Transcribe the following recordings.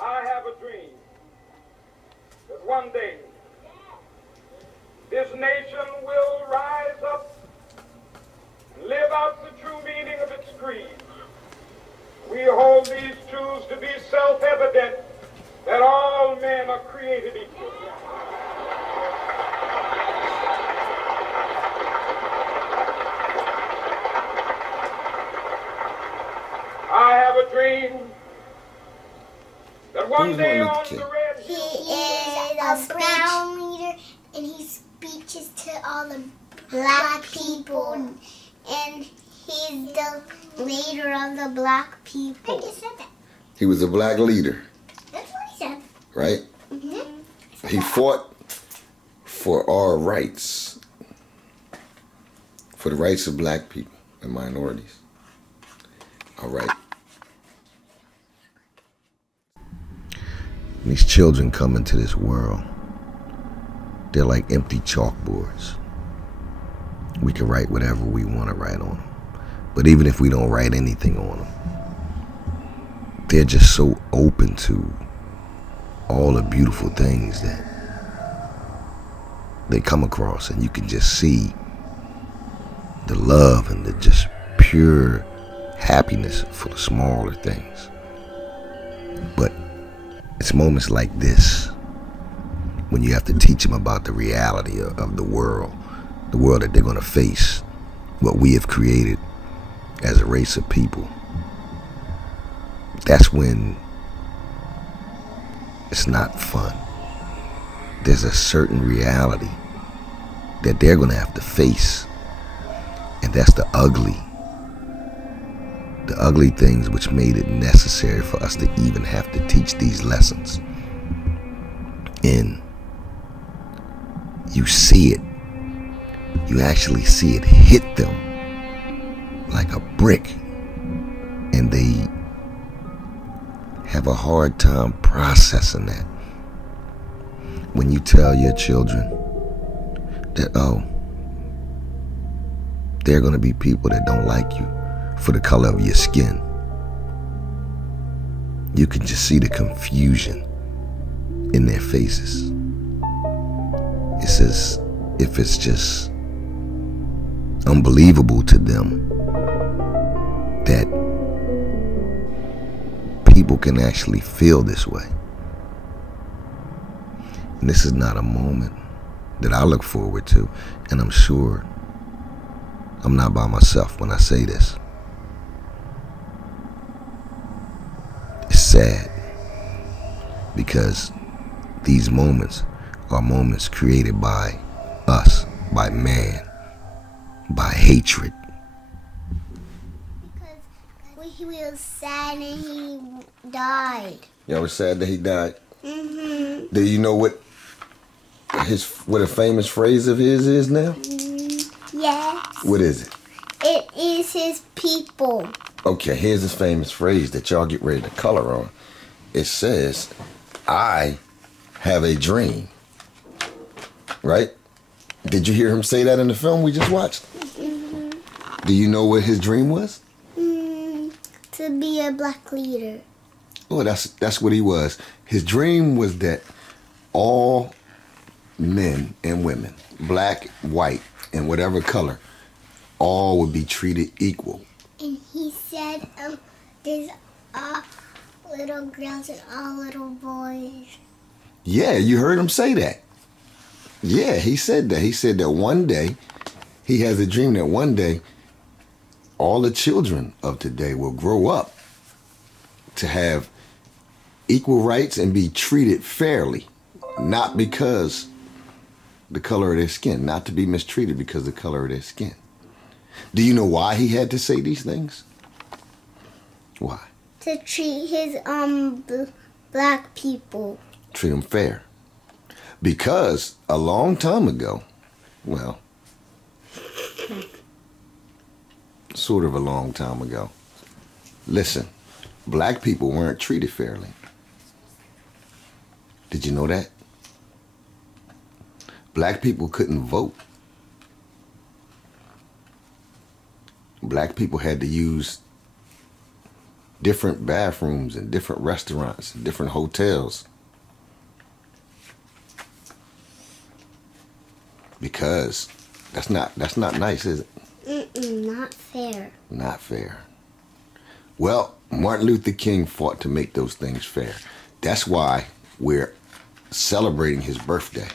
I have a dream that one day this nation will rise up and live out the true meaning of its creed. We hold these truths to be self-evident, that all men are created equal. I have a dream that one day on the red He is a brown leader, and he speeches to all the black people, and he's the leader of the black people. I just said that. He was a black leader. That's what he said. Right? Mm-hmm. He fought for our rights, for the rights of black people and minorities. All right. These children come into this world. They're like empty chalkboards. We can write whatever we want to write on them. But even if we don't write anything on them, they're just so open to all the beautiful things that they come across, and you can just see the love and the just pure happiness for the smaller things. But it's moments like this when you have to teach them about the reality of the world that they're going to face, what we have created as a race of people. That's when it's not fun. There's a certain reality that they're going to have to face, and that's the ugly things which made it necessary for us to even have to teach these lessons. And you see it. You actually see it hit them like a brick, and they have a hard time processing that. When you tell your children that, oh, there are going to be people that don't like you for the color of your skin, you can just see the confusion in their faces. It's as if it's just unbelievable to them that people can actually feel this way. And this is not a moment that I look forward to, and I'm sure I'm not by myself when I say this. It's sad because these moments are moments created by us, by man, by hatred. Because he was sad and he died. Y'all was sad that he died? Mm-hmm. Do you know what a famous phrase of his is now? Yes. What is it? It is his people. Okay, here's this famous phrase that y'all get ready to color on. It says, I have a dream. Right? Did you hear him say that in the film we just watched? Mm-hmm. Do you know what his dream was? To be a black leader. Oh, that's what he was. His dream was that all men and women, black, white, and whatever color, all would be treated equal. And he said, there's all little girls and all little boys. Yeah, you heard him say that. Yeah, he said that. He said that one day, he has a dream that one day, all the children of today will grow up to have equal rights and be treated fairly, not because the color of their skin, not to be mistreated because of the color of their skin. Do you know why he had to say these things? Why? To treat his black people. Treat them fair. Because a long time ago, well, sort of a long time ago, listen, black people weren't treated fairly. Did you know that? Black people couldn't vote. Black people had to use different bathrooms and different restaurants and different hotels. Because that's not nice, is it? Not fair. Not fair. Well, Martin Luther King fought to make those things fair. That's why we're celebrating his birthday.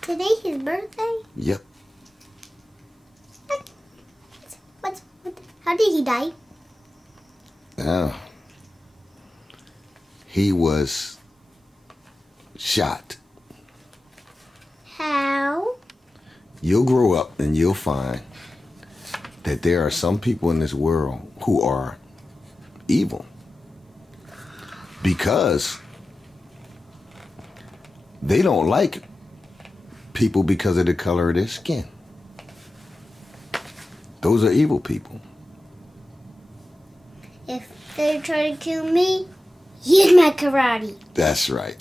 Today his birthday? Yep. How did he die? He was shot. How? You'll grow up and you'll find that there are some people in this world who are evil because they don't like people because of the color of their skin. Those are evil people. If they try to kill me, use my karate. That's right.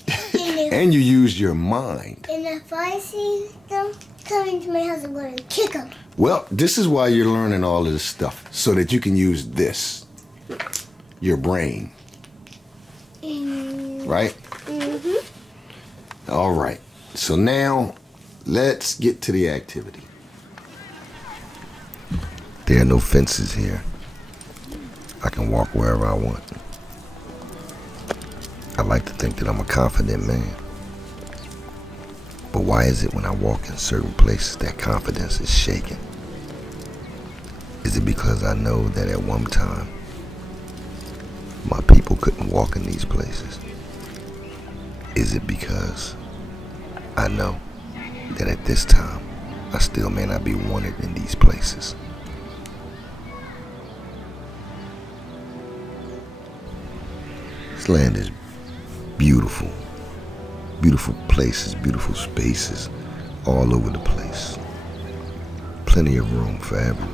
And you use your mind. And if I see them coming to my house, I'm going to kick them. Well, this is why you're learning all of this stuff, so that you can use this, your brain. Right? All right. So now, let's get to the activity. There are no fences here. I can walk wherever I want. I like to think that I'm a confident man. But why is it when I walk in certain places that confidence is shaken? Is it because I know that at one time, my people couldn't walk in these places? Is it because I know that at this time, I still may not be wanted in these places? This land is beautiful. Beautiful places, beautiful spaces all over the place. Plenty of room for everyone.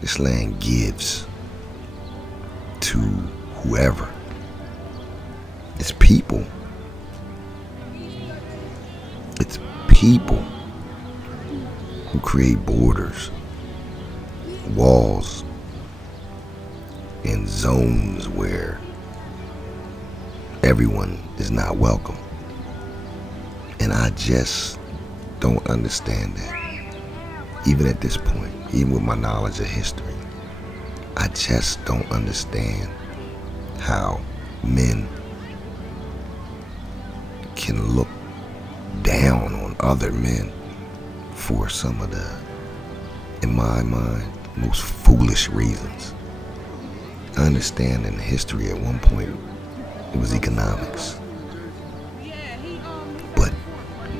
This land gives to whoever. It's people. It's people who create borders, walls, and zones where everyone is not welcome. And I just don't understand that. Even at this point, even with my knowledge of history, I just don't understand how men can look down on other men for some of the, in my mind, most foolish reasons. I understand in history at one point it was economics. But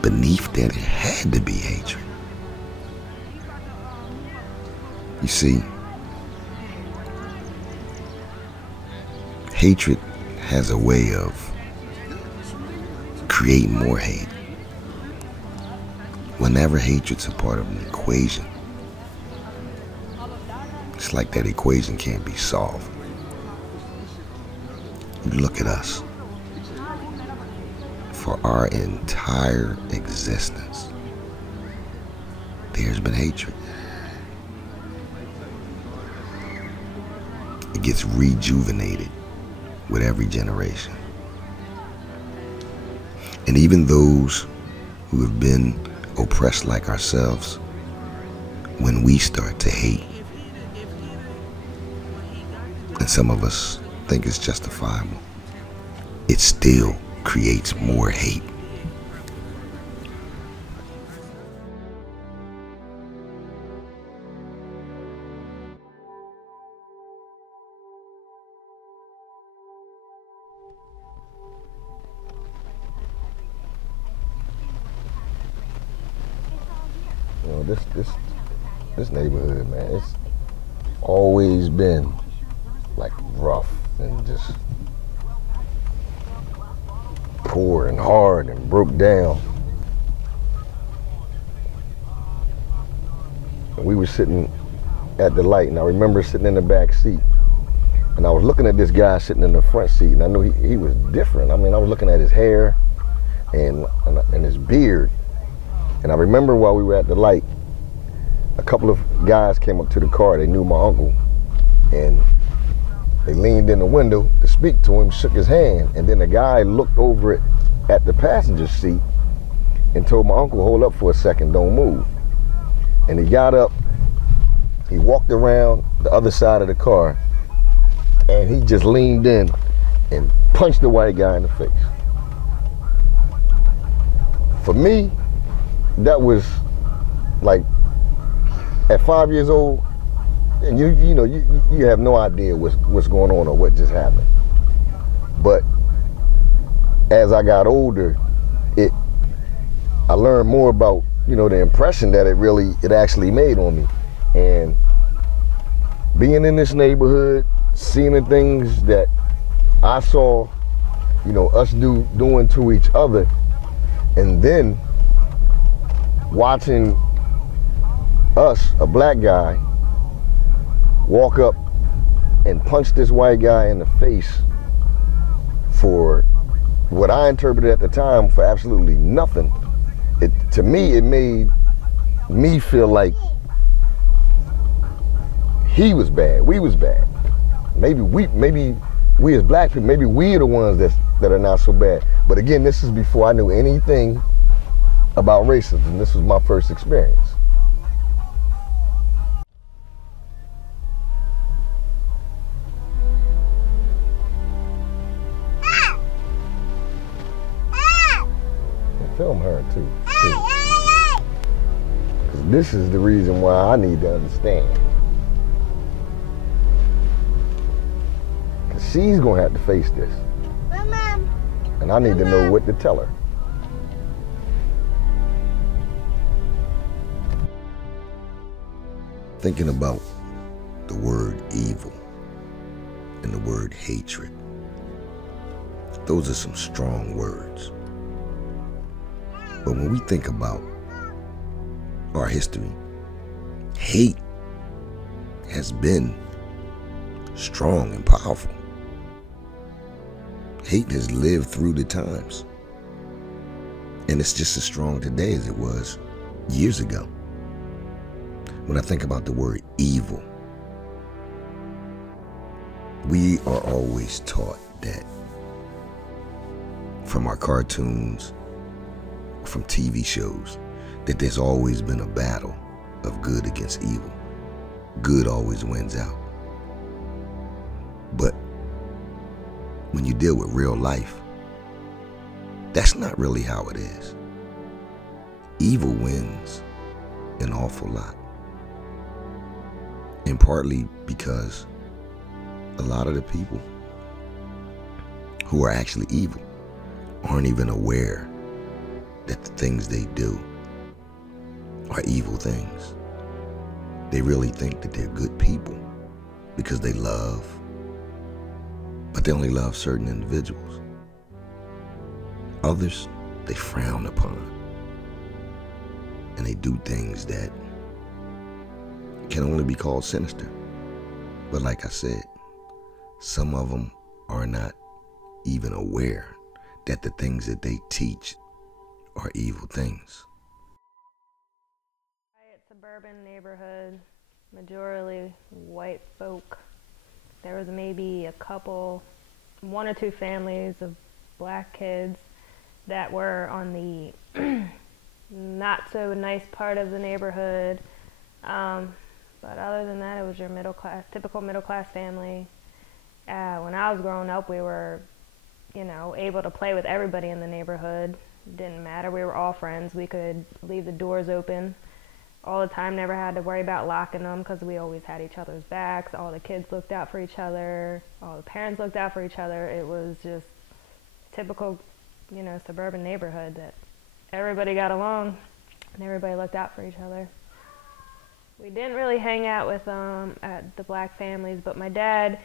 beneath that, it had to be hatred. You see, hatred has a way of creating more hate. Whenever hatred's a part of an equation, it's like that equation can't be solved. You look at us. For our entire existence, there's been hatred. It gets rejuvenated with every generation. And even those who have been oppressed like ourselves, when we start to hate, and some of us think it's justifiable, it still creates more hate. You know, this neighborhood, man, it's always been like rough and just poor and hard and broke down. We were sitting at the light, and I remember sitting in the back seat, and I was looking at this guy sitting in the front seat, and I knew he was different. I mean, I was looking at his hair and his beard, and I remember while we were at the light, a couple of guys came up to the car. They knew my uncle, and They leaned in the window to speak to him, shook his hand, and then the guy looked over it at the passenger seat and told my uncle, hold up for a second, don't move. And he got up, he walked around the other side of the car, and he just leaned in and punched the white guy in the face. For me, that was like, at 5 years old, and you have no idea what's going on or what just happened. But as I got older, I learned more about, the impression that it actually made on me. And being in this neighborhood, seeing the things that I saw, us doing to each other, and then watching us, a black guy, walk up and punch this white guy in the face for what I interpreted at the time for absolutely nothing. To me, it made me feel like he was bad, we was bad. Maybe we as black people, maybe we are the ones that are not so bad. But again, this is before I knew anything about racism. This was my first experience. Film her too. Because this is the reason why I need to understand. Because she's gonna have to face this. Mom. And I need to know what to tell her. Thinking about the word evil and the word hatred. Those are some strong words. But when we think about our history, hate has been strong and powerful. Hate has lived through the times. And it's just as strong today as it was years ago. When I think about the word evil, we are always taught that from our cartoons, from TV shows, that there's always been a battle of good against evil. Good always wins out. But when you deal with real life, that's not really how it is. Evil wins an awful lot. And partly because a lot of the people who are actually evil aren't even aware that the things they do are evil things. They really think that they're good people because they love, but they only love certain individuals. Others, they frown upon, and they do things that can only be called sinister. But like I said, some of them are not even aware that the things that they teach are evil things. Suburban neighborhood, majority white folk. There was maybe a couple, one or two families of black kids that were on the not so nice part of the neighborhood. But other than that, it was your middle class, typical middle class family. When I was growing up, we were, able to play with everybody in the neighborhood. Didn't matter. We were all friends. We could leave the doors open all the time. Never had to worry about locking them because we always had each other's backs. All the kids looked out for each other. All the parents looked out for each other. It was just typical, suburban neighborhood that everybody got along and everybody looked out for each other. We didn't really hang out with the black families, but my dad,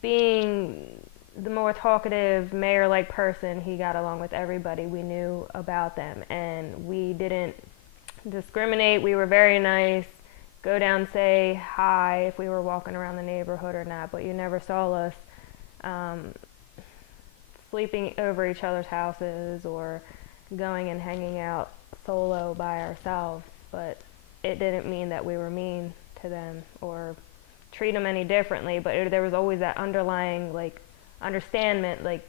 being the more talkative, mayor-like person, he got along with everybody. We knew about them, and we didn't discriminate. We were very nice. Go down, say hi if we were walking around the neighborhood or not, but you never saw us sleeping over each other's houses or going and hanging out solo by ourselves. But it didn't mean that we were mean to them or treat them any differently, but there was always that underlying, like, understanding, like,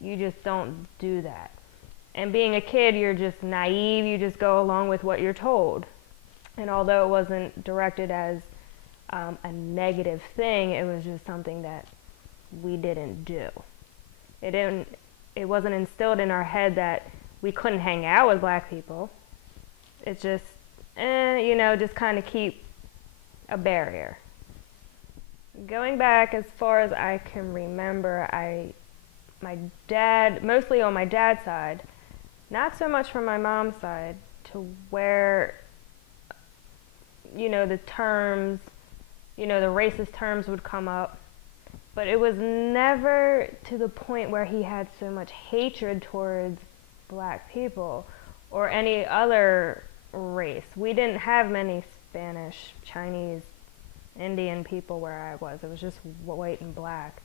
you just don't do that. And being a kid, you're just naive, you just go along with what you're told. And although it wasn't directed as a negative thing, it was just something that we didn't do. It wasn't instilled in our head that we couldn't hang out with black people. It's just, just kind of keep a barrier. Going back as far as I can remember, my dad, mostly on my dad's side, not so much from my mom's side, to where, the terms, the racist terms would come up, but it was never to the point where he had so much hatred towards black people or any other race. We didn't have many Spanish, Chinese, Indian people where I was. It was just white and black.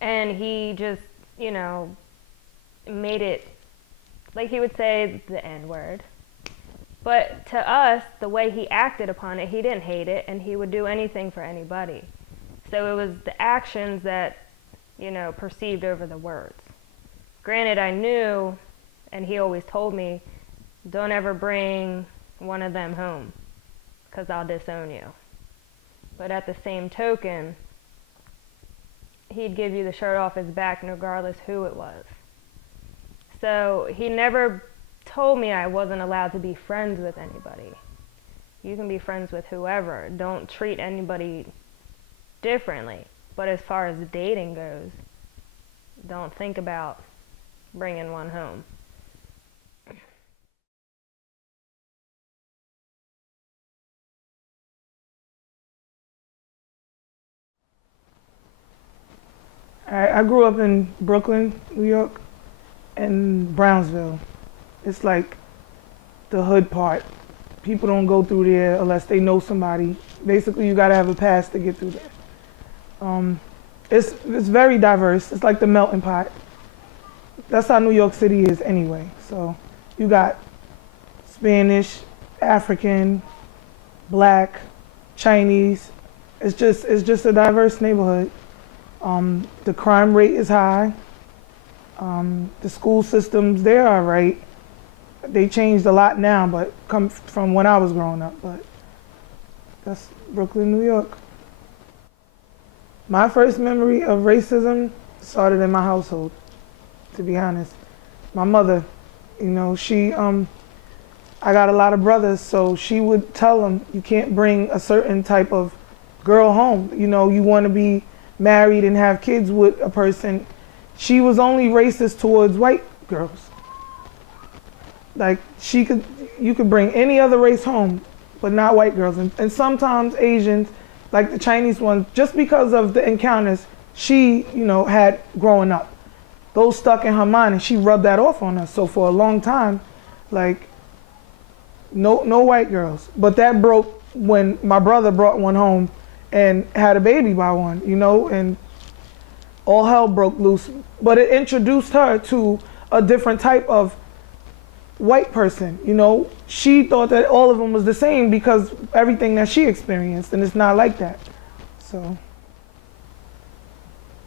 And he just, made it, like he would say the N-word. But to us, the way he acted upon it, he didn't hate it, and he would do anything for anybody. So it was the actions that, perceived over the words. Granted, I knew, and he always told me, don't ever bring one of them home, because I'll disown you. But at the same token, he'd give you the shirt off his back regardless who it was. So he never told me I wasn't allowed to be friends with anybody. You can be friends with whoever. Don't treat anybody differently. But as far as dating goes, don't think about bringing one home. I grew up in Brooklyn, New York, and Brownsville. It's like the hood part. People don't go through there unless they know somebody. Basically, you gotta have a pass to get through there. It's very diverse. It's like the melting pot. That's how New York City is anyway. So you got Spanish, African, black, Chinese. It's just a diverse neighborhood. The crime rate is high. The school systems there are right. They changed a lot now, but come from when I was growing up. But that's Brooklyn, New York. My first memory of racism started in my household, to be honest. My mother, I got a lot of brothers, so she would tell them, you can't bring a certain type of girl home. You want to be married and have kids with a person. She was only racist towards white girls. Like, you could bring any other race home, but not white girls. And sometimes Asians, like the Chinese ones, just because of the encounters she, had growing up. Those stuck in her mind, and she rubbed that off on us. So for a long time, like, no white girls. But that broke when my brother brought one home and had a baby by one, and all hell broke loose. But it introduced her to a different type of white person. She thought that all of them was the same because everything that she experienced, and it's not like that. So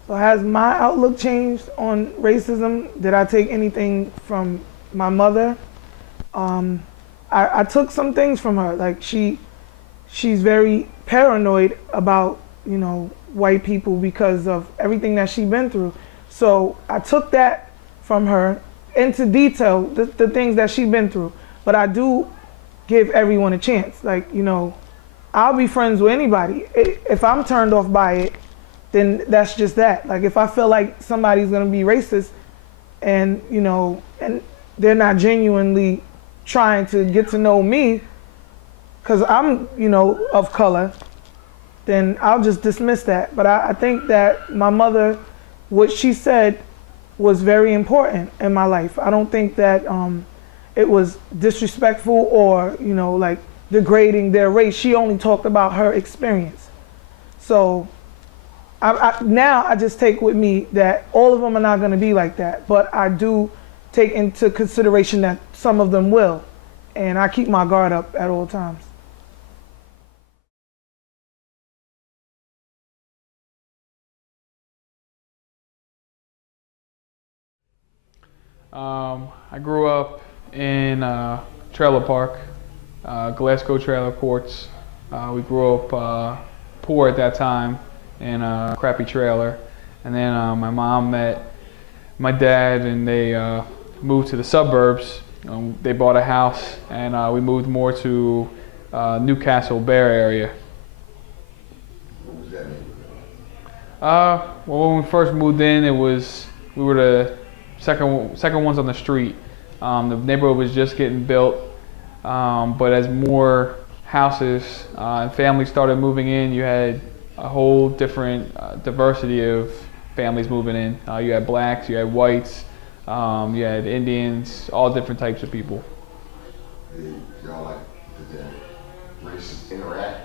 has my outlook changed on racism? Did I take anything from my mother? I took some things from her. Like, she's very paranoid about, white people because of everything that she's been through. So I took that from her into detail, the things that she's been through. But I do give everyone a chance. Like, I'll be friends with anybody. If I'm turned off by it, then that's just that. Like, if I feel like somebody's gonna be racist and, and they're not genuinely trying to get to know me, because I'm, of color, then I'll just dismiss that. But I think that my mother, what she said was very important in my life. I don't think that it was disrespectful or, like degrading their race. She only talked about her experience. So now I just take with me that all of them are not gonna be like that, but I do take into consideration that some of them will. And I keep my guard up at all times. I grew up in trailer park, Glasgow Trailer Courts. We grew up poor at that time in a crappy trailer. And then my mom met my dad and they moved to the suburbs. They bought a house and we moved more to Newcastle, Bear area. What was that neighborhood? Well, when we first moved in, we were the second ones on the street. The neighborhood was just getting built, but as more houses and families started moving in, you had a whole different diversity of families moving in. You had blacks, you had whites, you had Indians, all different types of people. Did the races interact?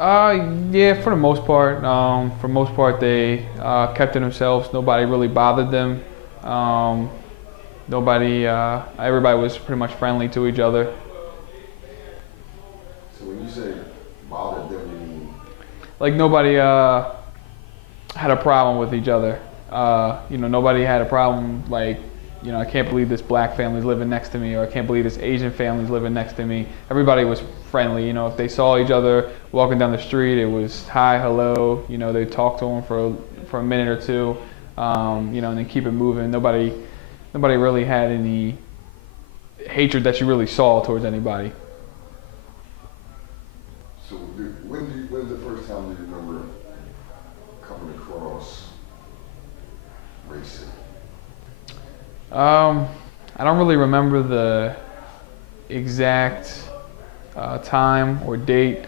Yeah, for the most part. For the most part, they kept to themselves. Nobody really bothered them. Everybody was pretty much friendly to each other. So when you say bothered them, you mean? Like nobody had a problem with each other. Nobody had a problem like, I can't believe this black family's living next to me, or I can't believe this Asian family's living next to me. Everybody was friendly. If they saw each other walking down the street, it was hi, hello. They'd talk to them for a minute or two, and then keep it moving. Nobody really had any hatred that you really saw towards anybody. So when was the first time you remember coming across racism? I don't really remember the exact time or date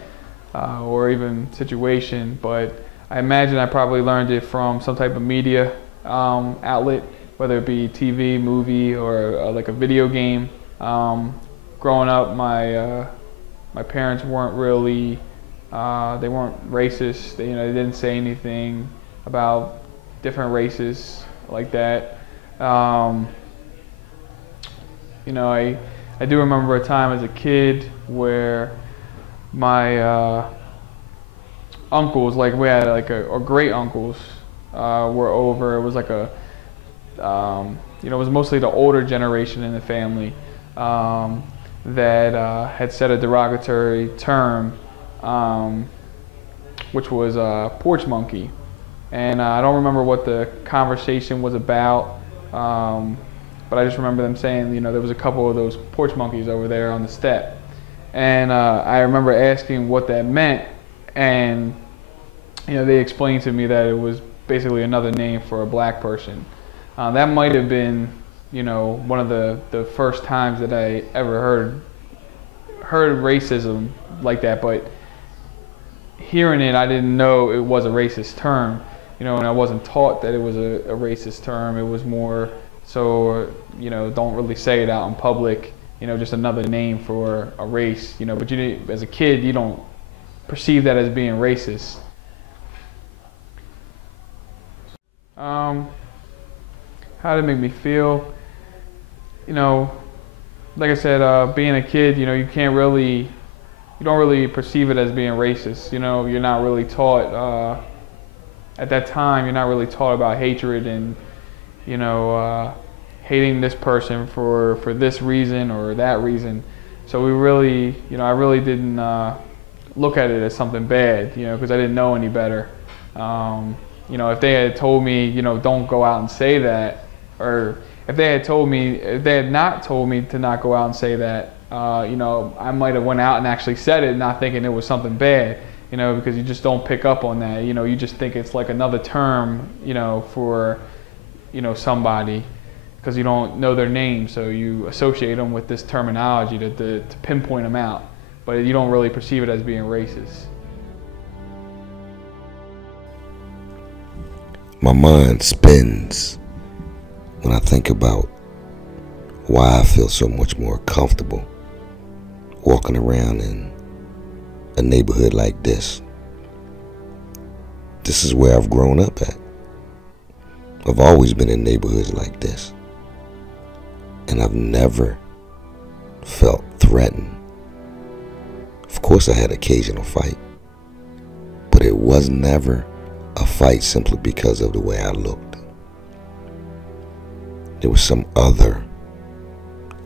or even situation, but I imagine I probably learned it from some type of media outlet, whether it be TV, movie, or like a video game. Growing up, my parents weren't really, they weren't racist. They didn't say anything about different races like that. I do remember a time as a kid where my uncles, like we had like our great uncles, were over. It was like it was mostly the older generation in the family that had said a derogatory term, which was porch monkey. And I don't remember what the conversation was about, but I just remember them saying, there was a couple of those porch monkeys over there on the step. And I remember asking what that meant, and they explained to me that it was basically another name for a black person. That might have been, one of the first times that I ever heard racism like that, but hearing it, I didn't know it was a racist term, and I wasn't taught that it was a racist term. It was more so, don't really say it out in public, just another name for a race, but as a kid, you don't perceive that as being racist. How did it make me feel? Like I said, being a kid, you don't really perceive it as being racist. You're not really taught, at that time, you're not really taught about hatred and, hating this person for this reason or that reason. So we really, I really didn't look at it as something bad, because I didn't know any better. If they had told me, don't go out and say that, or if they had not told me to not go out and say that, I might have went out and actually said it, not thinking it was something bad, because you just don't pick up on that. You just think it's like another term, for, somebody, because you don't know their name, so you associate them with this terminology to pinpoint them out, but you don't really perceive it as being racist. My mind spins when I think about why I feel so much more comfortable walking around in a neighborhood like this. This is where I've grown up at. I've always been in neighborhoods like this, and I've never felt threatened. Of course I had occasional fight, but it was never a fight simply because of the way I looked. There was some other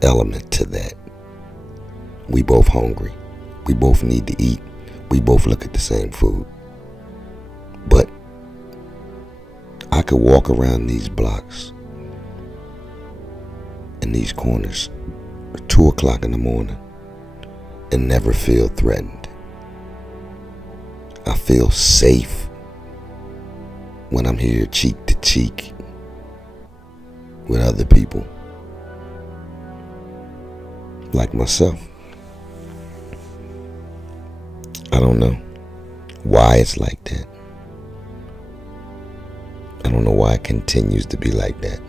element to that. We both hungry. We both need to eat. We both look at the same food. But I could walk around these blocks and these corners at 2 o'clock in the morning and never feel threatened. I feel safe when I'm here cheek to cheek with other people like myself. I don't know why it's like that. I don't know why it continues to be like that.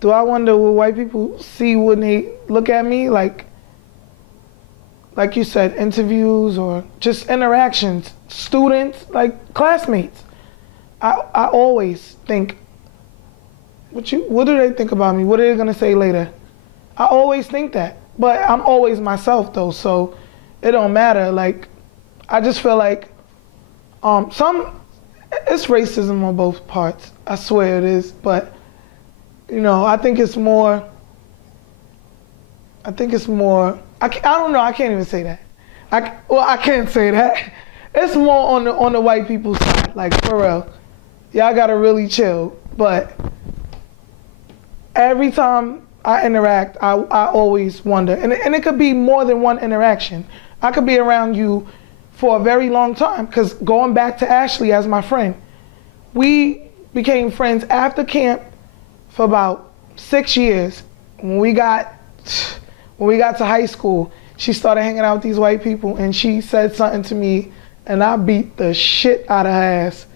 Do I wonder what white people see when they look at me? Like you said, interviews or just interactions, students, like classmates. I always think, what do they think about me? What are they gonna say later? I always think that, but I'm always myself though, so it don't matter. Like, I just feel like it's racism on both parts. I swear it is, but you know, I think it's more. I don't know. I can't even say that. I can't say that. It's more on the white people's side. Like, for real, y'all gotta really chill. But every time I interact, I always wonder, and it could be more than one interaction. I could be around you for a very long time. Cause going back to Ashley as my friend, we became friends after camp for about 6 years. When we got to high school, she started hanging out with these white people, and she said something to me, and I beat the shit out of her ass.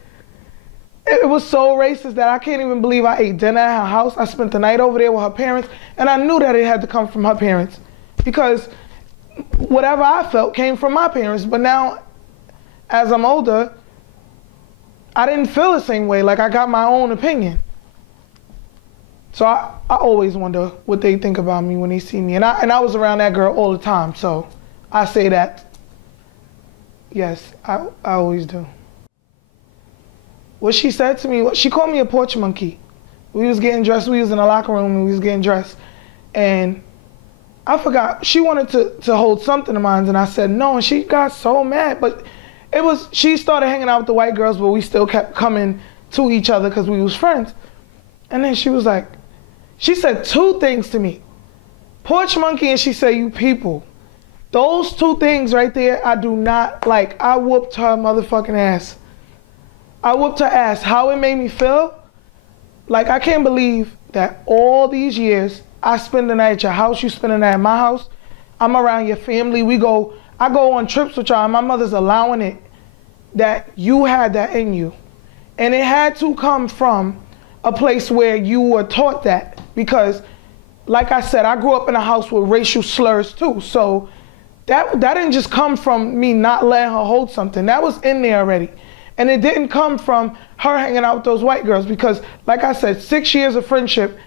It was so racist that I can't even believe I ate dinner at her house. I spent the night over there with her parents, and I knew that it had to come from her parents, because whatever I felt came from my parents. But now, as I'm older, I didn't feel the same way. Like, I got my own opinion. So I always wonder what they think about me when they see me. And I was around that girl all the time, so I say that. Yes, I always do. What she said to me, she called me a porch monkey. We was getting dressed, we was in the locker room and we was getting dressed. And I forgot, she wanted to hold something of mine, and I said no, and she got so mad. But she started hanging out with the white girls, but we still kept coming to each other because we was friends. And then she was like, she said 2 things to me. Porch monkey, and she said, you people. Those 2 things right there, I do not like. I whooped her motherfucking ass. I whooped her ass. How it made me feel? Like, I can't believe that all these years, I spend the night at your house, you spend the night at my house. I'm around your family. I go on trips with y'all, and my mother's allowing it, that you had that in you. And it had to come from a place where you were taught that, because like I said, I grew up in a house with racial slurs too. So that didn't just come from me not letting her hold something. That was in there already. And it didn't come from her hanging out with those white girls, because like I said, 6 years of friendship,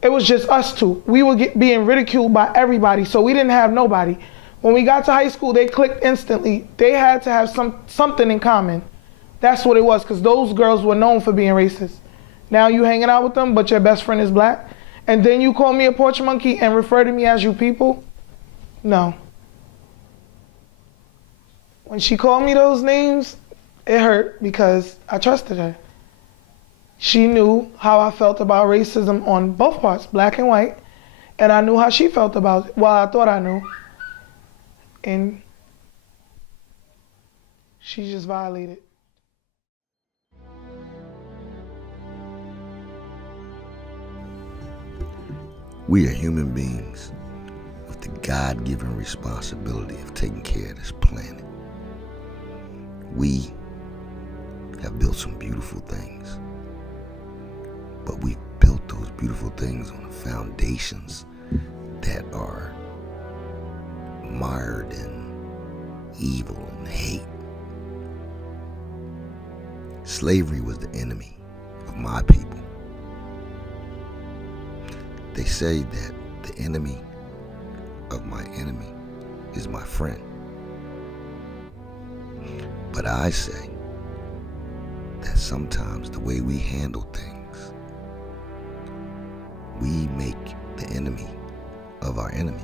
it was just us 2. We were being ridiculed by everybody, so we didn't have nobody. When we got to high school, they clicked instantly. They had to have something in common. That's what it was, because those girls were known for being racist. Now you hanging out with them, but your best friend is black, and then you call me a porch monkey and refer to me as you people? No. When she called me those names, it hurt, because I trusted her. She knew how I felt about racism on both parts, black and white, and I knew how she felt about it. Well, I thought I knew. And she just violated. We are human beings with the God-given responsibility of taking care of this planet. We have built some beautiful things, but we've built those beautiful things on foundations that are mired in evil and hate. Slavery was the enemy of my people. They say that the enemy of my enemy is my friend. But I say that sometimes the way we handle things, we make the enemy of our enemy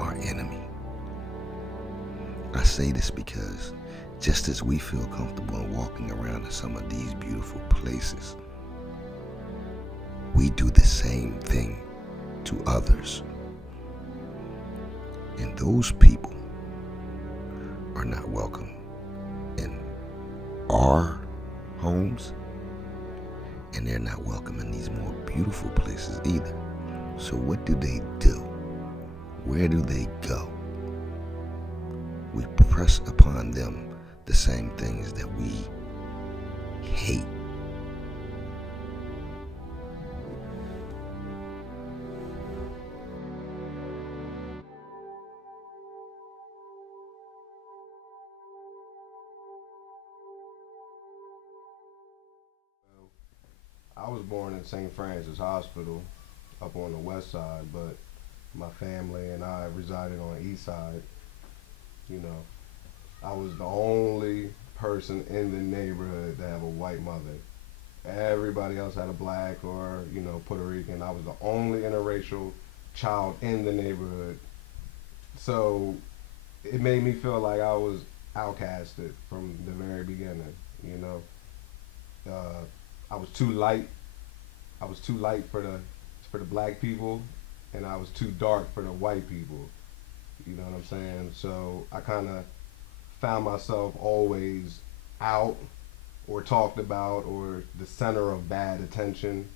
our enemy. I say this because just as we feel comfortable in walking around in some of these beautiful places, we do the same thing to others. And those people are not welcome in our homes, and they're not welcome in these more beautiful places either. So what do they do? Where do they go? We press upon them the same things that we hate. I was born in St. Francis Hospital up on the west side, but my family and I resided on the east side. You know, I was the only person in the neighborhood to have a white mother. Everybody else had a black or, you know, Puerto Rican. I was the only interracial child in the neighborhood. So it made me feel like I was outcasted from the very beginning, you know. I was too light. I was too light for the black people, and I was too dark for the white people. You know what I'm saying? So I kind of found myself always out or talked about or the center of bad attention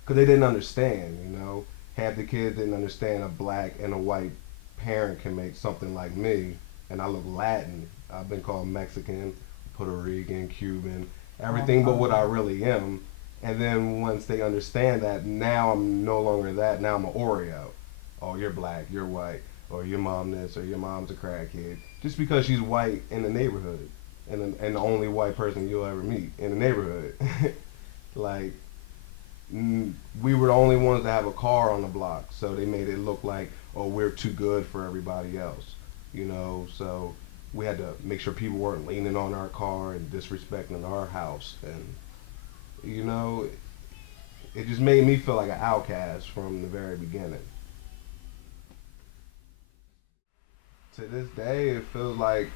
because they didn't understand, you know. Half the kids didn't understand a black and a white parent can make something like me, and I look Latin. I've been called Mexican, Puerto Rican, Cuban, everything but what I really am. And then once they understand that, now I'm no longer that. Now I'm an Oreo. Oh, you're black, you're white, or your mom this, or your mom's a crackhead. Just because she's white in the neighborhood, and the only white person you'll ever meet in the neighborhood. Like, we were the only ones to have a car on the block, so they made it look like, oh, we're too good for everybody else, you know. So we had to make sure people weren't leaning on our car and disrespecting our house, and you know, it just made me feel like an outcast from the very beginning. To this day, it feels like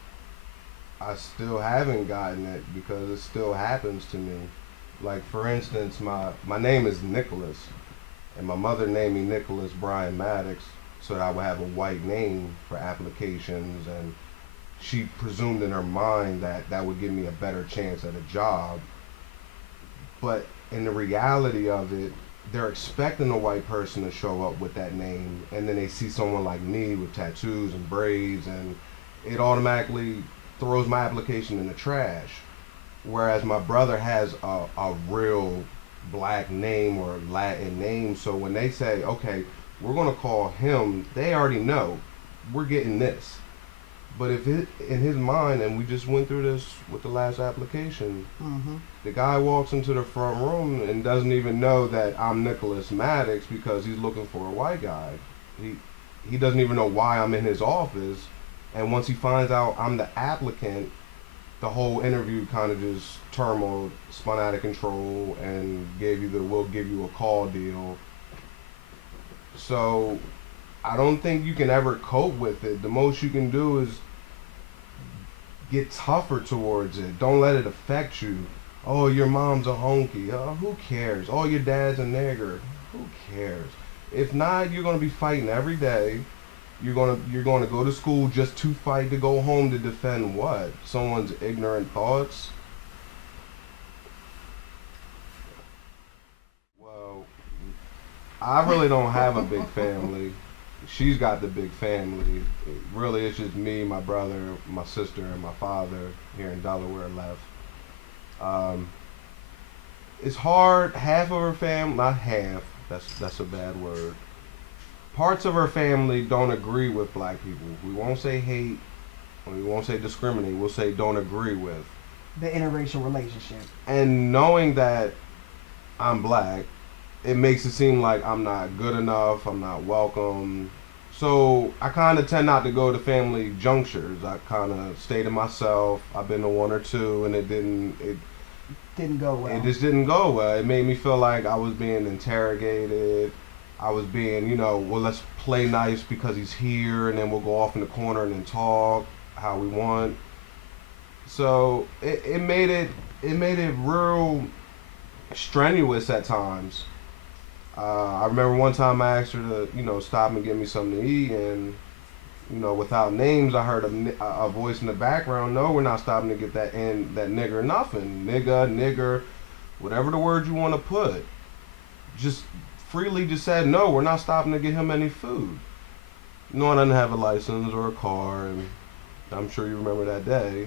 I still haven't gotten it because it still happens to me. Like, for instance, my name is Nicholas, and my mother named me Nicholas Brian Maddox so that I would have a white name for applications, and she presumed in her mind that that would give me a better chance at a job. But in the reality of it, they're expecting a white person to show up with that name, and then they see someone like me with tattoos and braids, and it automatically throws my application in the trash. Whereas my brother has a real black name or Latin name, so when they say, okay, we're gonna call him, they already know we're getting this. But if it, in his mind, and we just went through this with the last application, the guy walks into the front room and doesn't even know that I'm Nicholas Maddox because he's looking for a white guy. He doesn't even know why I'm in his office, and once he finds out I'm the applicant, the whole interview kind of just turmoiled, spun out of control, and gave you the "we'll give you a call" deal. So I don't think you can ever cope with it. The most you can do is get tougher towards it. Don't let it affect you. Oh, your mom's a honky. Oh, who cares? Oh, your dad's a nigger. Who cares? If not, you're gonna be fighting every day. You're gonna go to school just to fight, to go home to defend what? Someone's ignorant thoughts? Well, I really don't have a big family. She's got the big family. Really, it's just me, my brother, my sister, and my father here in Delaware left. It's hard. Half of her family, not half, that's a bad word. Parts of her family don't agree with black people. We won't say hate, we won't say discriminate, we'll say don't agree with. The interracial relationship. And knowing that I'm black, it makes it seem like I'm not good enough, I'm not welcome. So I kind of tend not to go to family junctures. I kind of stay to myself. I've been to one or two, and it Didn't go well. It just didn't go well. It made me feel like I was being interrogated. I was being, well, let's play nice because he's here, and then we'll go off in the corner and then talk how we want. So it made it real strenuous at times. I remember one time I asked her to, stop and get me something to eat, and without names, I heard a voice in the background. No, we're not stopping to get that nigger nothing. Nigger, whatever the word you want to put. Just freely just said, no, we're not stopping to get him any food. No, I didn't have a license or a car, and I'm sure you remember that day.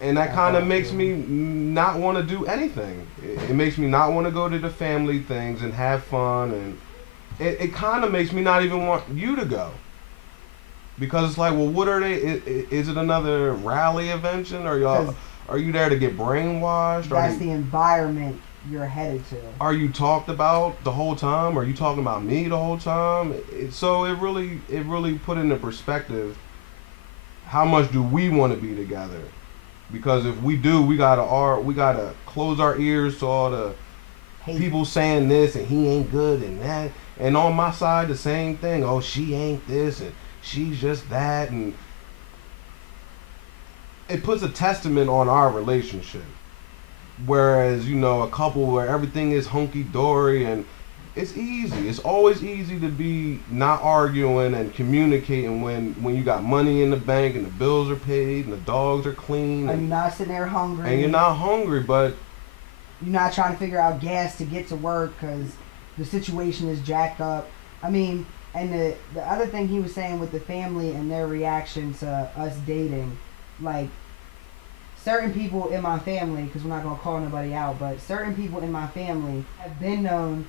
And that kind of makes me not want to do anything. It makes me not want to go to the family things and have fun, and it kind of makes me not even want you to go. Because it's like, well, what are they? Is it another rally invention? Are you there to get brainwashed? That's the environment you're headed to. Are you talked about the whole time? Are you talking about me the whole time? So it really put into perspective, how much do we want to be together? Because if we do, we gotta close our ears to all the people saying this and he ain't good and that. And on my side, the same thing. Oh, she ain't this and she's just that, and it puts a testament on our relationship. Whereas, a couple where everything is hunky-dory and it's easy. It's always easy to be not arguing and communicating when you got money in the bank and the bills are paid and the dogs are clean. And you're not sitting there hungry. And you're not hungry, but you're not trying to figure out gas to get to work because the situation is jacked up. I mean, and the other thing he was saying with the family and their reaction to us dating, like, certain people in my family, because we're not going to call nobody out, but certain people in my family have been known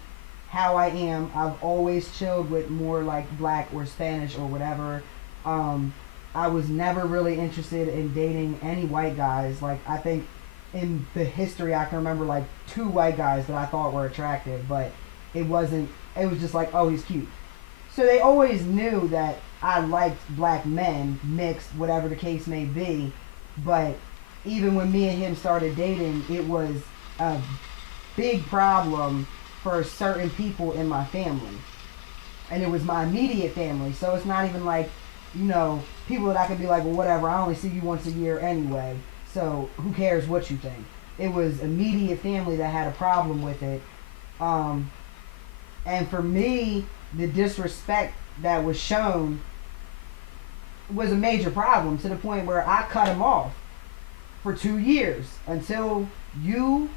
how I am. I've always chilled with more like black or Spanish or whatever. I was never really interested in dating any white guys. Like, I think in the history I can remember like 2 white guys that I thought were attractive, but it was just like, oh, he's cute. So they always knew that I liked black men, mixed, whatever the case may be. But even when me and him started dating, it was a big problem for certain people in my family. And it was my immediate family. So it's not even like, people that I could be like, well, whatever, I only see you once a year anyway. So who cares what you think? It was immediate family that had a problem with it. And for me, the disrespect that was shown was a major problem, to the point where I cut him off for 2 years until you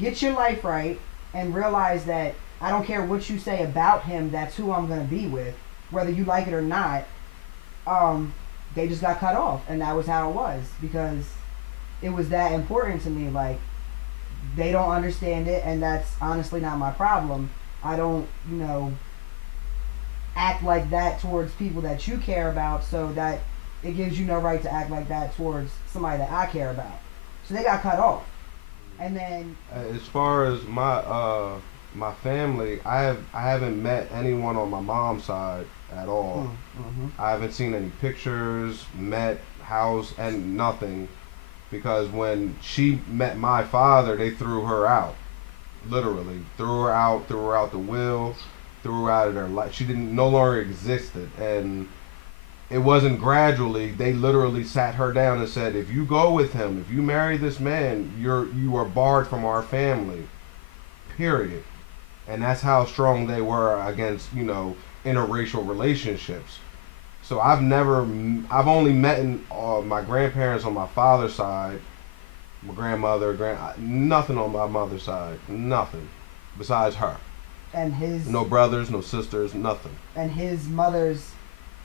get your life right and realize that I don't care what you say about him, that's who I'm going to be with, whether you like it or not. They just got cut off, and that was how it was, because it was that important to me. Like, they don't understand it, and that's honestly not my problem. I don't, act like that towards people that you care about, so that it gives you no right to act like that towards somebody that I care about. So they got cut off. And then, as far as my family, I haven't met anyone on my mom's side at all. Mm-hmm. I haven't seen any pictures, met, house, and nothing, because when she met my father, they threw her out. Literally threw her out the will, threw her out of their life. She no longer existed. And it wasn't gradually. They literally sat her down and said, if you go with him, if you marry this man, you are barred from our family, period. And that's how strong they were against, interracial relationships. So I've only met my grandparents on my father's side, my grandmother, nothing on my mother's side, nothing besides her. And no brothers, no sisters, nothing. And his mother's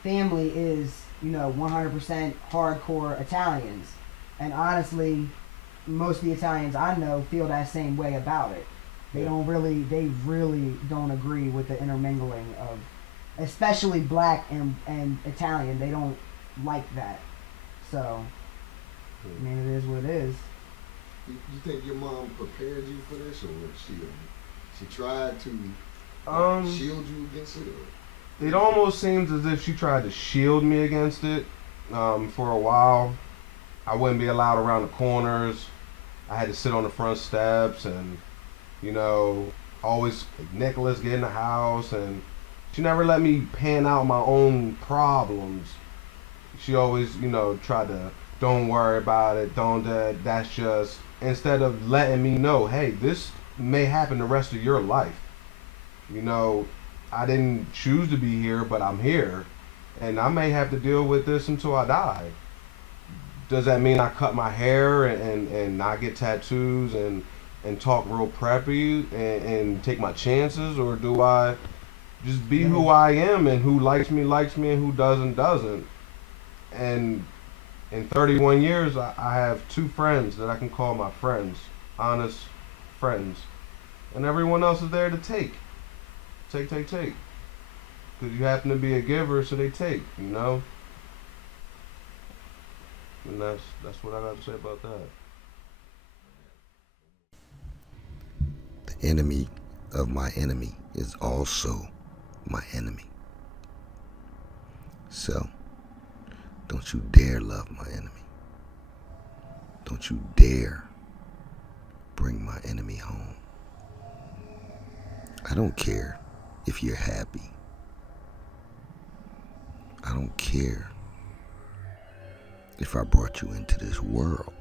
family is, 100% hardcore Italians. And honestly, most of the Italians I know feel that same way about it. They really don't agree with the intermingling of, especially black and Italian. They don't like that. So, I mean, it is what it is. You think your mom prepared you for this, or She tried to shield you against it? Or? It almost seems as if she tried to shield me against it. For a while, I wouldn't be allowed around the corners. I had to sit on the front steps, and always Nicholas get in the house, and she never let me pan out my own problems. She always, tried to, don't worry about it, that's just, instead of letting me know, hey, this may happen the rest of your life. I didn't choose to be here, but I'm here, and I may have to deal with this until I die. Does that mean I cut my hair and not get tattoos and talk real preppy and take my chances, or do I just be who I am, and who likes me, and who doesn't? And in 31 years, I have 2 friends that I can call my friends, honest friends, and everyone else is there to take. Because you happen to be a giver, so they take, And that's what I got to say about that. The enemy of my enemy is also my enemy. So, don't you dare love my enemy. Don't you dare bring my enemy home. I don't care if you're happy. I don't care if I brought you into this world.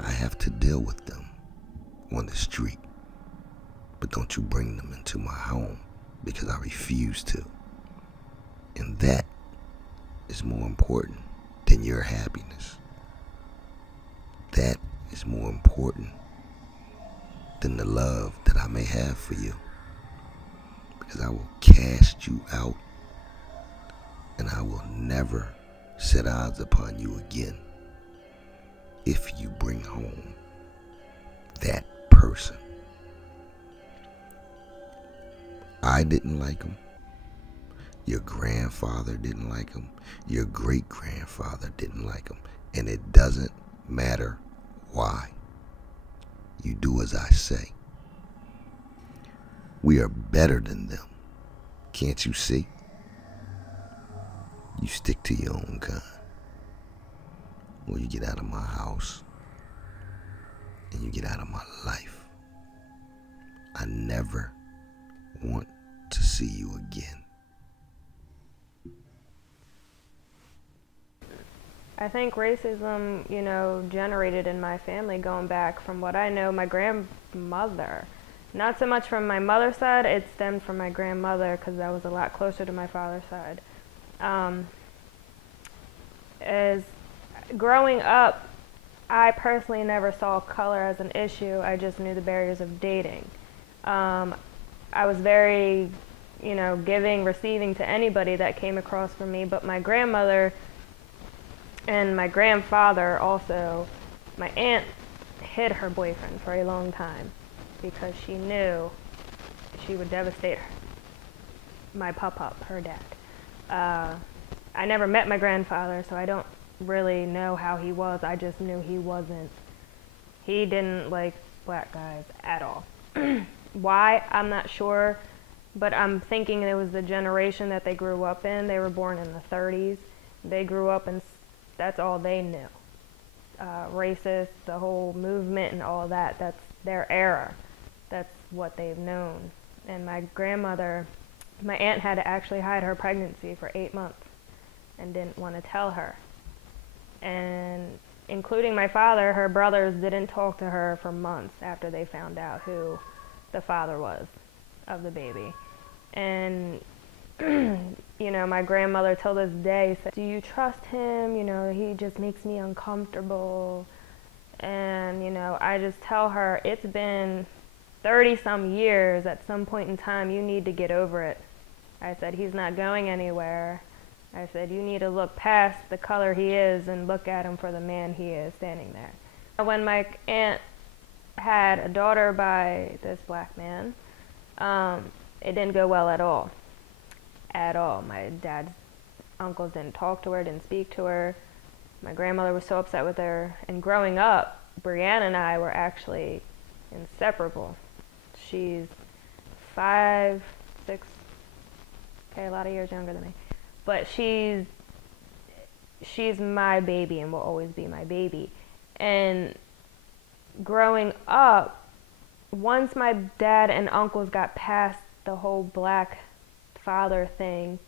I have to deal with them on the street. But don't you bring them into my home, because I refuse to. And that is more important than your happiness. That is more important than the love that I may have for you. Because I will cast you out, and I will never set eyes upon you again if you bring home that person. I didn't like him. Your grandfather didn't like him. Your great-grandfather didn't like him. And it doesn't matter why. You do as I say. We are better than them. Can't you see? You stick to your own kind. Or you get out of my house. And you get out of my life. I never want to see you again. I think racism, generated in my family going back from what I know, my grandmother. Not so much from my mother's side, it stemmed from my grandmother because I was a lot closer to my father's side. As growing up, I personally never saw color as an issue. I just knew the barriers of dating. I was very, giving, receiving to anybody that came across from me, but my grandmother and my grandfather also, my aunt hid her boyfriend for a long time because she knew she would devastate my pop-up, her dad. I never met my grandfather, so I don't really know how he was. I just knew he didn't like black guys at all. Why? I'm not sure, but I'm thinking it was the generation that they grew up in. They were born in the 30s. They grew up and that's all they knew. Racist, the whole movement and all that, that's their era. That's what they've known. And my aunt had to actually hide her pregnancy for 8 months and didn't want to tell her. And including my father, her brothers didn't talk to her for months after they found out who the father was of the baby. And my grandmother till this day said, do you trust him? He just makes me uncomfortable. And, I just tell her, it's been 30-some years. At some point in time, you need to get over it. I said, he's not going anywhere. I said, you need to look past the color he is and look at him for the man he is standing there. When my aunt had a daughter by this black man, it didn't go well at all. At all. My dad's uncles didn't talk to her, didn't speak to her. My grandmother was so upset with her. And growing up, Brianna and I were actually inseparable She's 5, 6, okay, a lot of years younger than me. But she's my baby and will always be my baby. And growing up, once my dad and uncles got past the whole black father thing,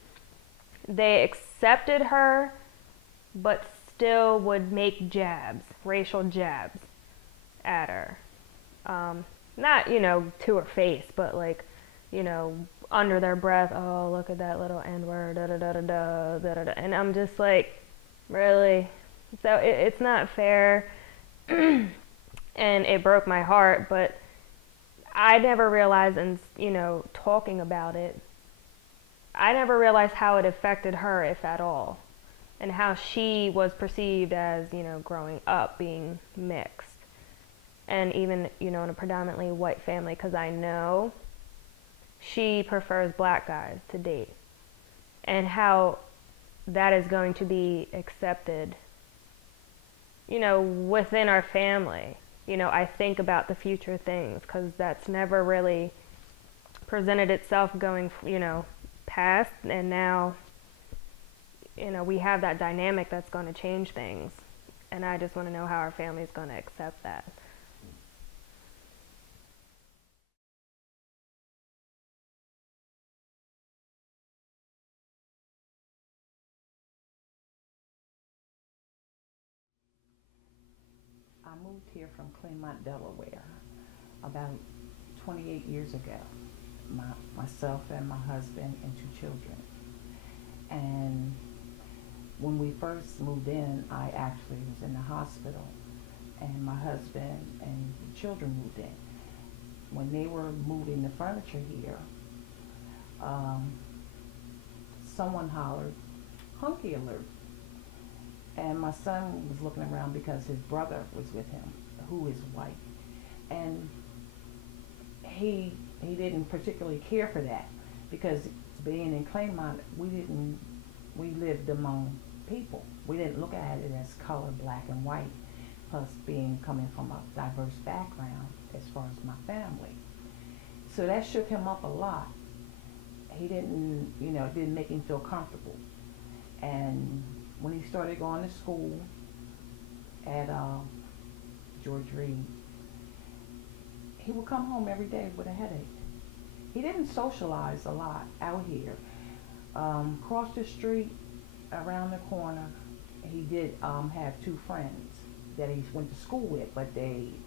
they accepted her, but still would make jabs, racial jabs at her. Not, to her face, but like, under their breath, oh, look at that little N-word, da-da-da-da-da, da-da-da. And I'm just like, really? So it's not fair. And it broke my heart, but I never realized, and talking about it, I never realized how it affected her, if at all, and how she was perceived as, growing up being mixed. And even, in a predominantly white family, because I know she prefers black guys to date. And how that is going to be accepted, within our family. I think about the future things, because that's never really presented itself going, past, and now, we have that dynamic that's going to change things. And I just want to know how our family is going to accept that. I moved here from Claremont, Delaware, about 28 years ago. Myself and my husband and 2 children. And when we first moved in, I actually was in the hospital, and my husband and the children moved in. When they were moving the furniture here, someone hollered, "Hunky alert." And my son was looking around because his brother was with him, who is white. And he didn't particularly care for that, because being in Claremont, we lived among people. We didn't look at it as color, black and white, plus coming from a diverse background as far as my family. So that shook him up a lot. He didn't, it didn't make him feel comfortable. And when he started going to school at George Reed, he would come home every day with a headache. He didn't socialize a lot out here. Across the street, around the corner, he did have 2 friends that he went to school with, but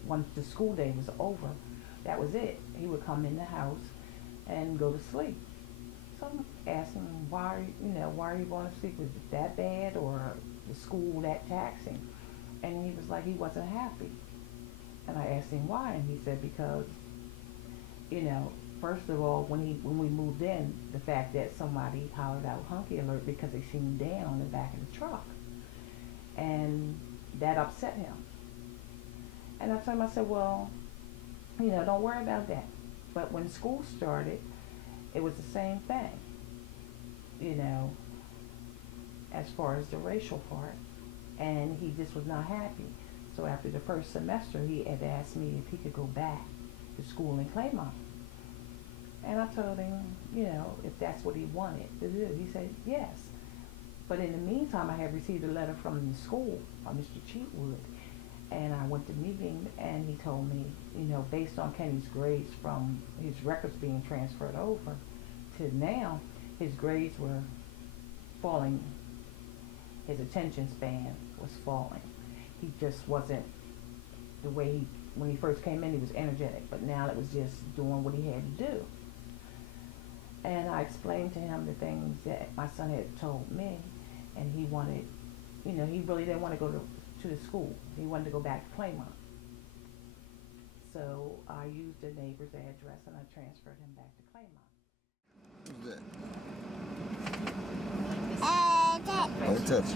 once the school day was over, that was it. He would come in the house and go to sleep. So I asked him, why are you going to sleep? Was it that bad, or the school that taxing? And he was like, he wasn't happy. And I asked him why, and he said because, first of all, when we moved in, the fact that somebody hollered out "Hunky alert" because they seen him down in the back of the truck, and that upset him. And I told him, I said, well, don't worry about that. But when school started, it was the same thing, as far as the racial part, and he just was not happy. So after the first semester, he had asked me if he could go back to school in Claremont. And I told him, if that's what he wanted to do. He said yes. But in the meantime, I had received a letter from the school, Mr. Cheatwood, and I went to meet him, and he told me, based on Kenny's grades from his records being transferred over to now, his grades were falling. His attention span was falling. He just wasn't the way when he first came in, he was energetic, but now it was just doing what he had to do. And I explained to him the things that my son had told me, and he wanted, he really didn't want to go to the school. He wanted to go back to Claremont. So I used the neighbor's address, and I transferred him back to Claremont. Don't touch.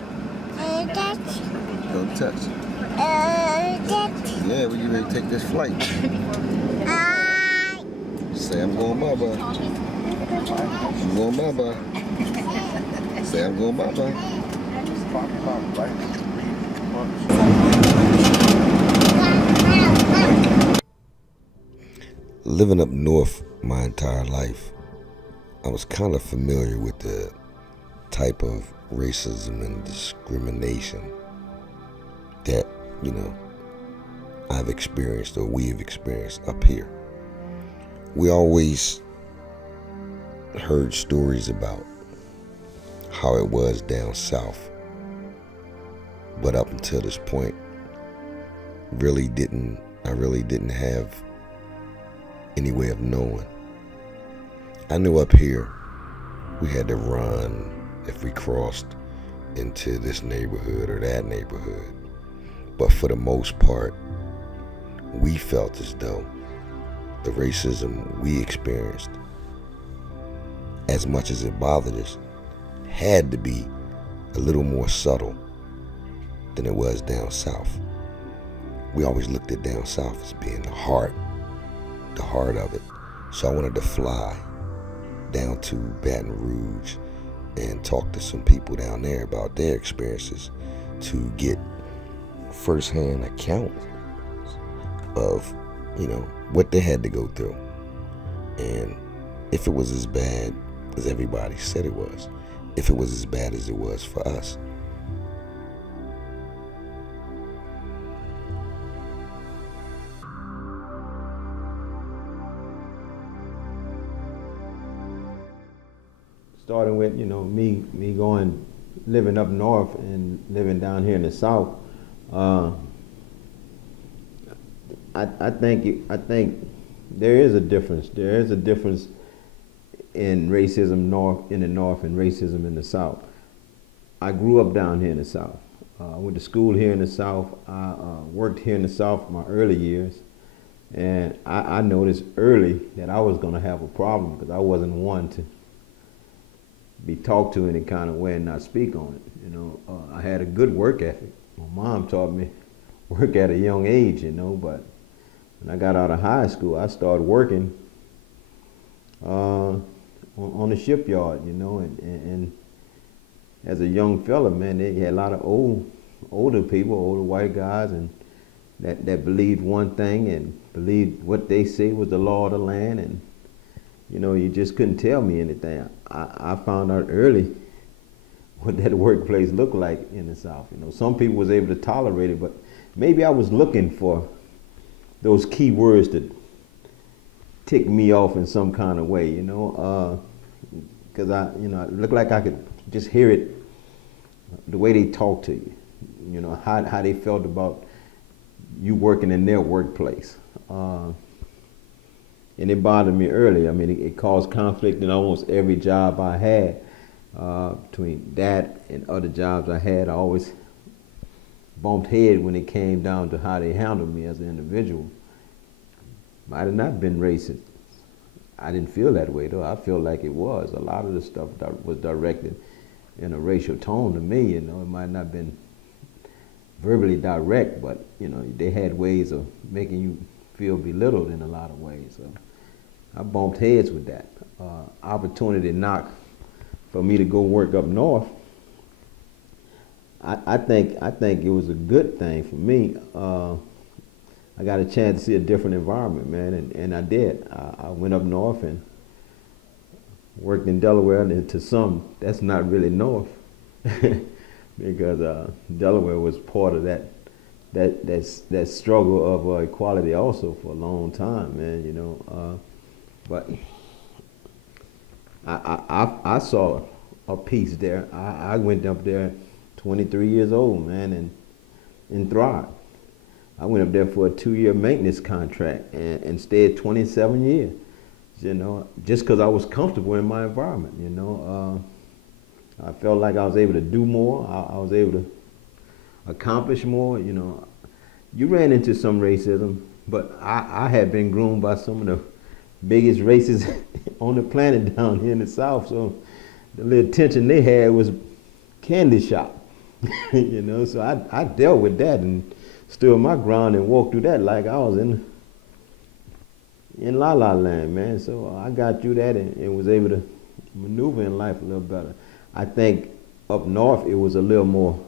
Don't touch. Yeah, we ready to take this flight. Say I'm going bye-bye. I'm going bye-bye. Say I'm going bye-bye. living up north my entire life, I was kind of familiar with the type of racism and discrimination that, I've experienced or we have experienced up here. We always heard stories about how it was down south, but up until this point, I really didn't have any way of knowing. I knew up here we had to run if we crossed into this neighborhood or that neighborhood, but for the most part, we felt as though the racism we experienced, as much as it bothered us, had to be a little more subtle than it was down south. We always looked at down south as being the heart of it. So I wanted to fly down to Baton Rouge and talk to some people down there about their experiences to get firsthand account of, what they had to go through. And if it was as bad as everybody said it was, if it was as bad as it was for us. Starting with, me living up north and living down here in the south, I think there is a difference. There is a difference in racism in the north and racism in the south. I grew up down here in the south. I went to school here in the south. I worked here in the south my early years, and I noticed early that I was going to have a problem because I wasn't one to be talked to any kind of way and not speak on it. I had a good work ethic. My mom taught me work at a young age, but when I got out of high school, I started working on the shipyard, and as a young fella, man, they had a lot of older people, older white guys, and that believed one thing and believed what they say was the law of the land, and you just couldn't tell me anything. I found out early what that workplace looked like in the South. Some people was able to tolerate it, but maybe I was looking for those key words that tick me off in some kind of way, because it looked like I could just hear it, the way they talk to you, how they felt about you working in their workplace. And it bothered me early. I mean, it caused conflict in almost every job I had. Between that and other jobs I had, I always bumped head when it came down to how they handled me as an individual. Might have not been racist. I didn't feel that way though. I feel like it was. A lot of the stuff that was directed in a racial tone to me. It might not have been verbally direct, but they had ways of making you feel belittled in a lot of ways. So I bumped heads with that. Opportunity knocked for me to go work up north. I think it was a good thing for me. I got a chance to see a different environment, man, and I did. I went up north and worked in Delaware, and to some, that's not really north, because Delaware was part of that struggle of equality also for a long time, man. But I saw a piece there. I went up there 23 years old, man, and thrived. I went up there for a 2-year maintenance contract and stayed 27 years, just because I was comfortable in my environment, I felt like I was able to do more. I was able to accomplish more, You ran into some racism, but I had been groomed by some of the biggest racists on the planet down here in the South, so the little attention they had was candy shop, so I dealt with that and stood my ground and walked through that like I was in La La Land, man. So I got through that and was able to maneuver in life a little better. I think up north it was a little more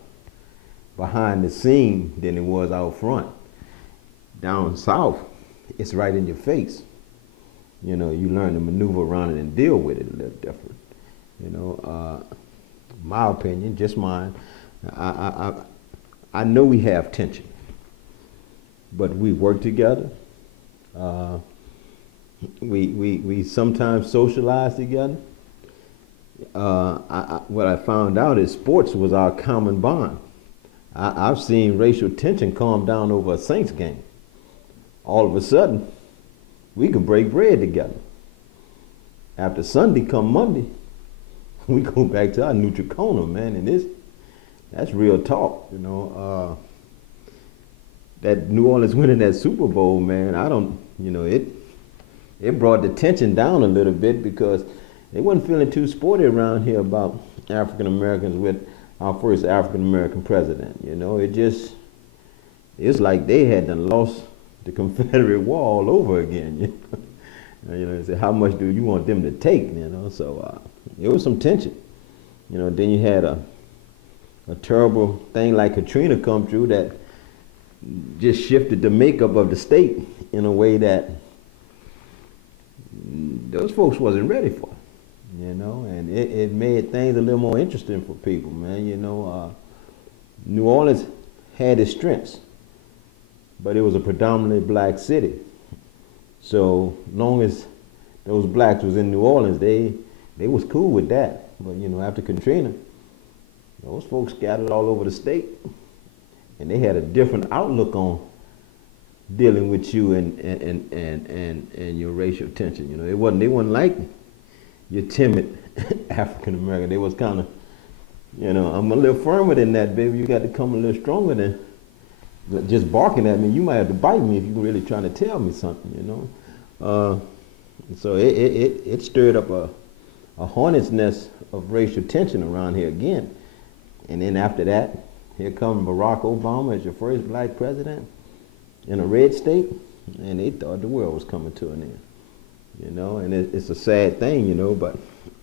behind the scene than it was out front. Down south, it's right in your face. you know, you learn to maneuver around it and deal with it a little different. You know, my opinion, just mine. I know we have tension, but we work together. We sometimes socialize together. What I found out is sports was our common bond. I've seen racial tension calm down over a Saints game. All of a sudden, we can break bread together. After Sunday come Monday, we go back to our Nutricona, man, and that's real talk, you know. That New Orleans winning that Super Bowl, man, it brought the tension down a little bit because they wasn't feeling too sporty around here about African Americans with our first African American president. You know, it's like they had done lost the Confederate War all over again. You know, say, how much do you want them to take? You know, so it was some tension. You know, then you had a terrible thing like Katrina come through that just shifted the makeup of the state in a way that those folks wasn't ready for. You know, and it made things a little more interesting for people, man. You know, New Orleans had its strengths, but it was a predominantly black city. So long as those blacks was in New Orleans, they was cool with that. But you know, after Katrina, those folks scattered all over the state, and they had a different outlook on dealing with you and your racial tension. You know, they wasn't like your timid African American. They was kind of, you know, I'm a little firmer than that, baby. You got to come a little stronger than just barking at me. You might have to bite me if you're really trying to tell me something, you know. So it stirred up a hornet's nest of racial tension around here again. And then after that, here comes Barack Obama as your first black president in a red state, and they thought the world was coming to an end. You know, and it's a sad thing, you know, but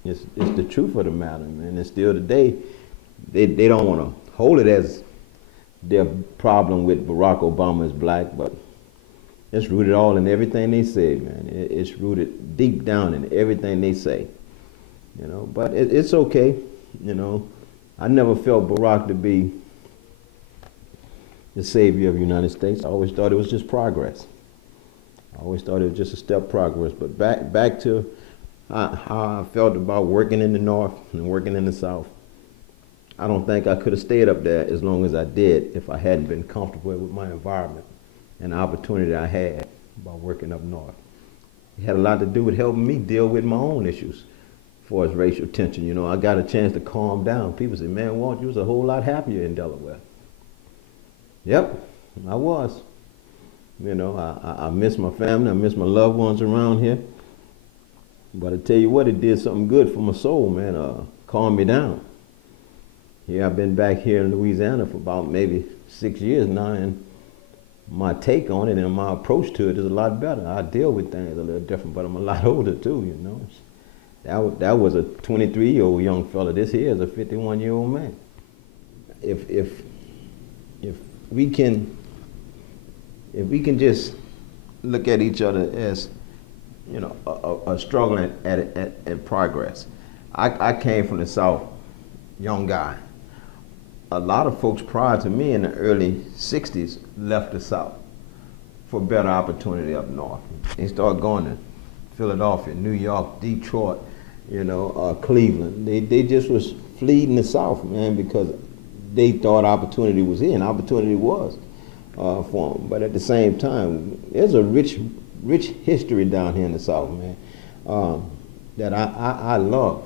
it's the truth of the matter, man. And still today, they don't want to hold it as their problem with Barack Obama is black, but it's rooted all in everything they say, man. It's rooted deep down in everything they say, you know. But it's okay, you know. I never felt Barack to be the savior of the United States. I always thought it was just progress. I always thought it was just a step progress. But back to how I felt about working in the North and working in the South. I don't think I could have stayed up there as long as I did if I hadn't been comfortable with my environment and the opportunity I had by working up north. It had a lot to do with helping me deal with my own issues as far as racial tension. You know, I got a chance to calm down. People say, man, Walt, you was a whole lot happier in Delaware. Yep, I was. You know, I miss my family, I miss my loved ones around here. But I tell you what, it did something good for my soul, man. Calmed me down. Yeah, I've been back here in Louisiana for about maybe 6 years now, and my take on it and my approach to it is a lot better. I deal with things a little different, but I'm a lot older too, you know. That was a 23-year-old young fella. This here is a 51-year-old man. If we can just look at each other as, you know, a struggle at progress. I came from the South, young guy. A lot of folks prior to me in the early 60s left the South for better opportunity up north. They started going to Philadelphia, New York, Detroit, you know, Cleveland. They just was fleeing the South, man, because they thought opportunity was here, and opportunity was for them. But at the same time, there's a rich history down here in the South, man, that I love.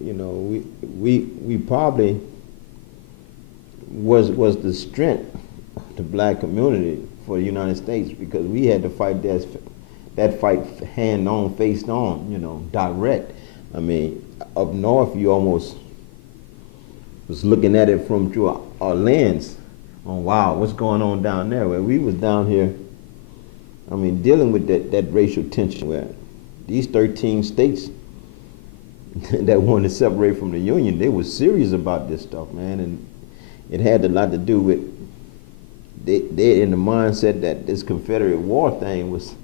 You know, we probably was the strength of the black community for the United States, because we had to fight that fight hand on, face on, you know, direct. I mean, up north, you almost was looking at it from through our lens on, wow, what's going on down there? Where we was down here, I mean, dealing with that racial tension where these 13 states that wanted to separate from the Union, they were serious about this stuff, man, and it had a lot to do with they in the mindset that this Confederate War thing was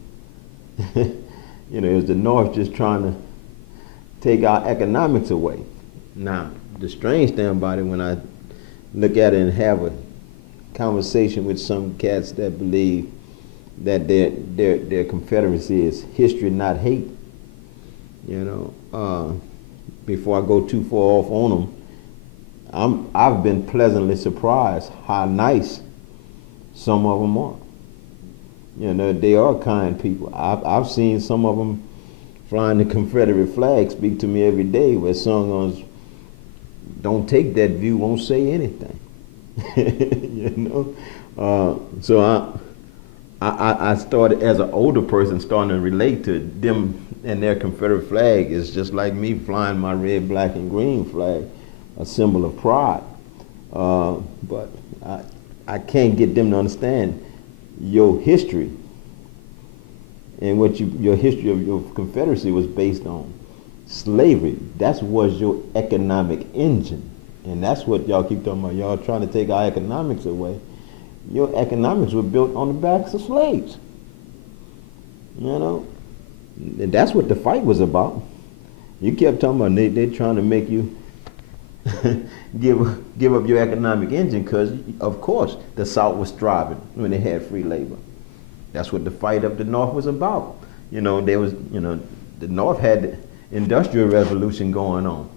You know, it was the North just trying to take our economics away. Now, the strange thing about it, when I look at it and have a conversation with some cats that believe that their Confederacy is history, not hate, you know, before I go too far off on them, I've been pleasantly surprised how nice some of them are. You know, they are kind people. I've seen some of them flying the Confederate flag speak to me every day, where some don't take that view, won't say anything. You know, so I started, as an older person, starting to relate to them and their Confederate flag is just like me flying my red, black, and green flag, a symbol of pride. But I can't get them to understand your history and what your history of your Confederacy was based on slavery. That was your economic engine. And that's what y'all keep talking about. Y'all trying to take our economics away. Your economics were built on the backs of slaves. You know? And that's what the fight was about. You kept talking about they trying to make you give up your economic engine because, of course, the South was thriving when they had free labor. That's what the fight of the North was about. You know, there was, you know, the North had the Industrial Revolution going on.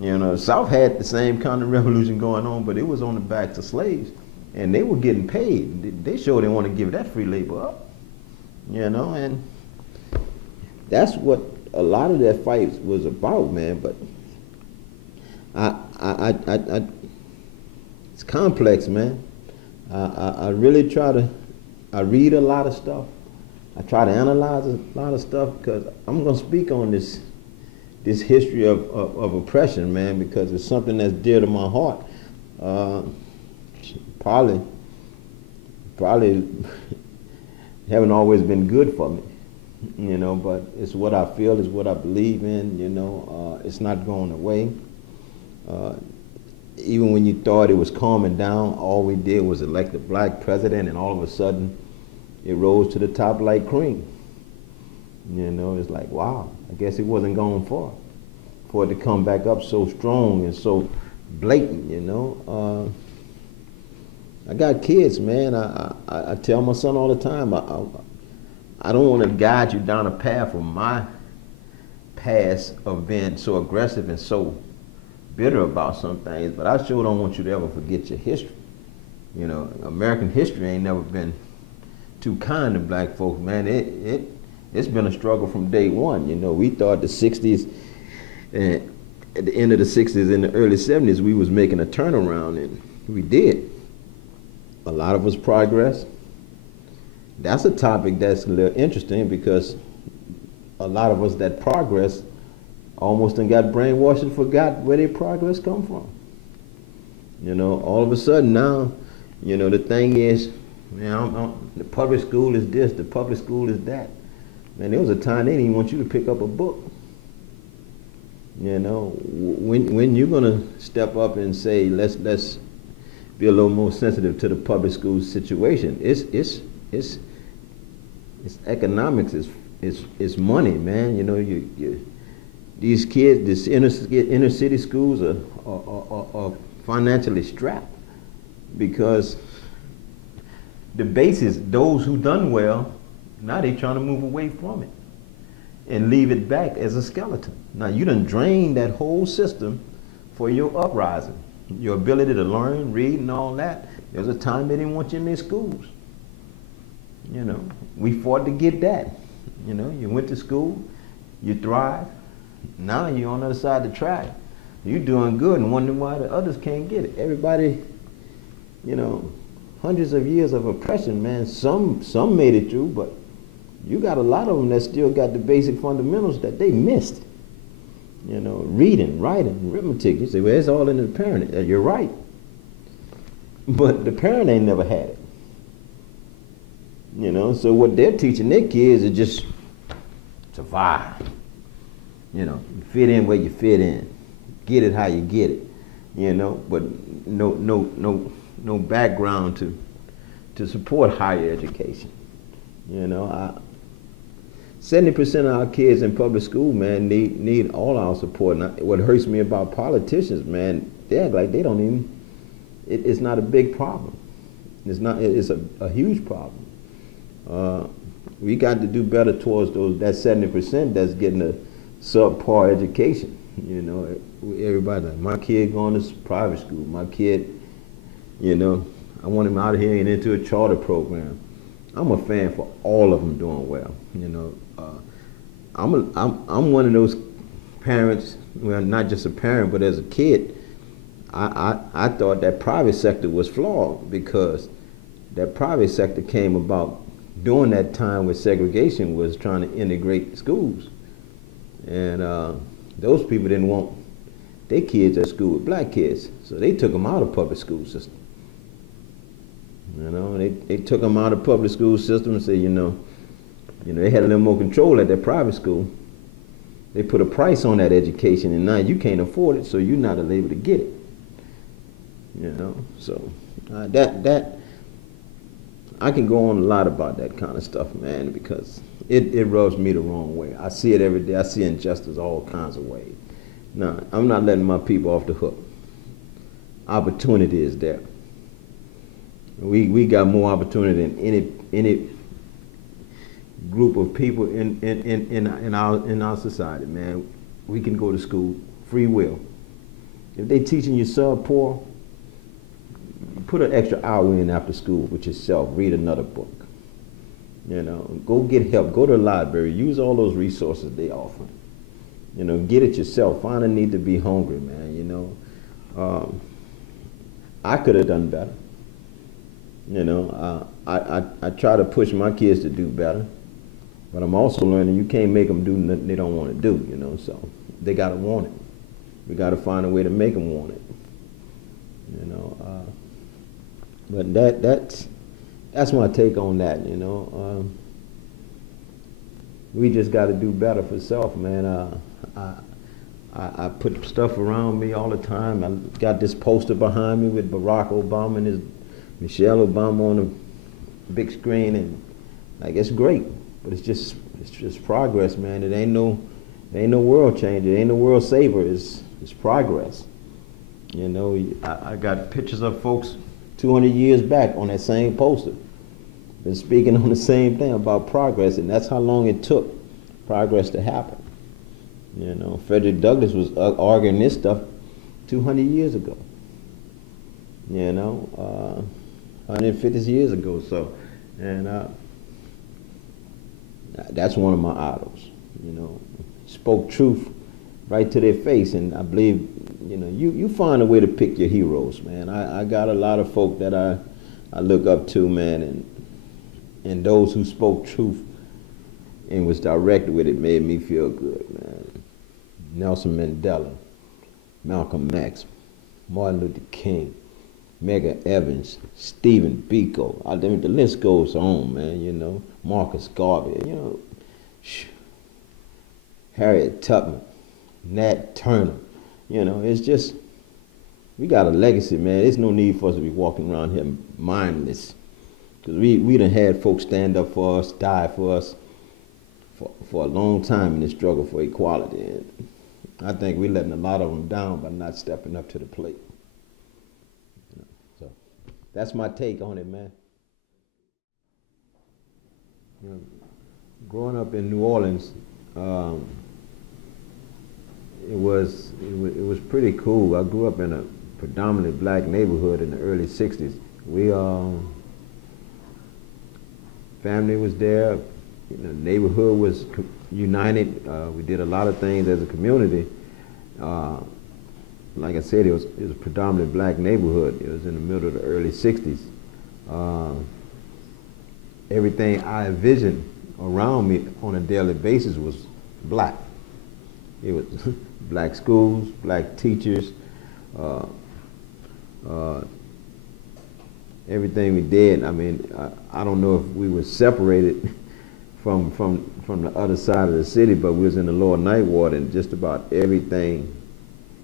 You know, the South had the same kind of revolution going on, but it was on the backs of slaves, and they were getting paid. They sure didn't want to give that free labor up. You know, and that's what a lot of that fight was about, man. But it's complex, man. I really try to. I read a lot of stuff. I try to analyze a lot of stuff because I'm gonna speak on this history of oppression, man, because it's something that's dear to my heart. Probably haven't always been good for me, you know, but it's what I feel, it's what I believe in, you know. It's not going away. Even when you thought it was calming down, all we did was elect a black president, and all of a sudden it rose to the top like cream. You know, it's like, wow, I guess it wasn't going far for it to come back up so strong and so blatant, you know. I got kids, man. I tell my son all the time, I don't want to guide you down a path of my past of being so aggressive and so bitter about some things, but I sure don't want you to ever forget your history. You know, American history ain't never been too kind to black folks, man. It's been a struggle from day one. You know, we thought the 60s, and at the end of the 60s and the early 70s, we was making a turnaround, and we did. A lot of us progressed. That's a topic that's a little interesting because a lot of us that progress almost done got brainwashed and forgot where their progress come from. You know, all of a sudden now, you know, the thing is, man, the public school is this, the public school is that. Man, there was a time they didn't even want you to pick up a book. You know, when you're gonna step up and say, let's be a little more sensitive to the public school situation. It's economics, it's money, man. You know, these kids, these inner city schools are financially strapped because the basis, those who done well, now they trying to move away from it and leave it back as a skeleton. Now you done drained that whole system for your uprising, your ability to learn, read, and all that. There was a time they didn't want you in their schools. You know, we fought to get that. You know, you went to school, you thrived. Now you're on the other side of the track. You're doing good and wondering why the others can't get it. Everybody, you know, hundreds of years of oppression, man. Some made it through, but you got a lot of them that still got the basic fundamentals that they missed. You know, reading, writing, arithmetic. You say, well, it's all in the parent. You're right. But the parent ain't never had it. You know, so what they're teaching their kids is just survive. You know, fit in where you fit in. Get it how you get it. You know, but no background to support higher education. You know, 70% of our kids in public school, man, need all our support. And what hurts me about politicians, man, they act like they don't even. It's not a big problem. It's not. It's a huge problem. We got to do better towards that 70% that's getting a subpar education. You know, everybody like, my kid going to private school. My kid, you know, I want him out of here and into a charter program. I'm a fan for all of them doing well. You know, I'm one of those parents. Well, not just a parent, but as a kid, I thought that private sector was flawed because that private sector came about during that time when segregation was trying to integrate schools, and those people didn't want their kids at school with black kids, so they took them out of public school system. You know, they took them out of public school system and said, you know, they had a little more control at their private school. They put a price on that education, and now you can't afford it, so you're not able to get it. You know, so that I can go on a lot about that kind of stuff, man, because it rubs me the wrong way. I see it every day. I see injustice all kinds of ways. Now, I'm not letting my people off the hook. Opportunity is there. We got more opportunity than any group of people in our society, man. We can go to school, free will. If they teaching you subpar, put an extra hour in after school with yourself. Read another book. You know, go get help. Go to the library. Use all those resources they offer. You know, get it yourself. Find a need to be hungry, man. You know, I could have done better. You know, I try to push my kids to do better, but I'm also learning you can't make them do nothing they don't want to do. You know, so they gotta want it. We gotta find a way to make them want it. You know, but that's my take on that. You know, we just got to do better for self, man. I put stuff around me all the time. I got this poster behind me with Barack Obama and his Michelle Obama on the big screen, and like it's great, but it's just progress, man. It ain't no world changer. It ain't no world saver. It's progress. You know, I got pictures of folks 200 years back on that same poster, been speaking on the same thing about progress, and that's how long it took progress to happen. You know, Frederick Douglass was arguing this stuff 200 years ago. You know, 150 years ago. So, and that's one of my idols. You know, spoke truth right to their face, and I believe, you know, you find a way to pick your heroes, man. I got a lot of folk that I look up to, man, and those who spoke truth and was direct with it made me feel good, man. Nelson Mandela, Malcolm X, Martin Luther King, Medgar Evers, Stephen Biko. I mean, the list goes on, man. You know, Marcus Garvey. You know, Harriet Tubman, Nat Turner. You know, it's just, we got a legacy, man. There's no need for us to be walking around here mindless. Because we done had folks stand up for us, die for us for a long time in the struggle for equality. And I think we're letting a lot of them down by not stepping up to the plate. You know, so that's my take on it, man. You know, growing up in New Orleans, it was pretty cool. I grew up in a predominantly black neighborhood in the early 60s. We family was there. You know, the neighborhood was united. We did a lot of things as a community. Like I said, it was a predominantly black neighborhood. It was in the middle of the early 60s. Everything I envisioned around me on a daily basis was black. It was black schools, black teachers, everything we did. I mean, I don't know if we were separated from the other side of the city, but we was in the lower ninth ward, and just about everything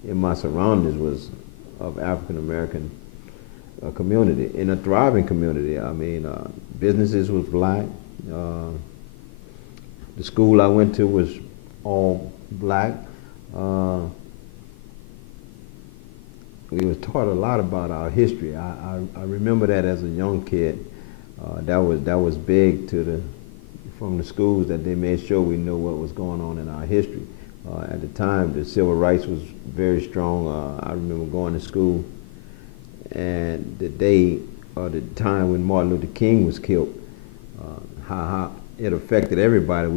in my surroundings was of African American community, in a thriving community. I mean, businesses was black. The school I went to was all black. We was taught a lot about our history. I remember that as a young kid. That was big from the schools, that they made sure we knew what was going on in our history. At the time, the civil rights was very strong. I remember going to school, and the day or the time when Martin Luther King was killed, how it affected everybody.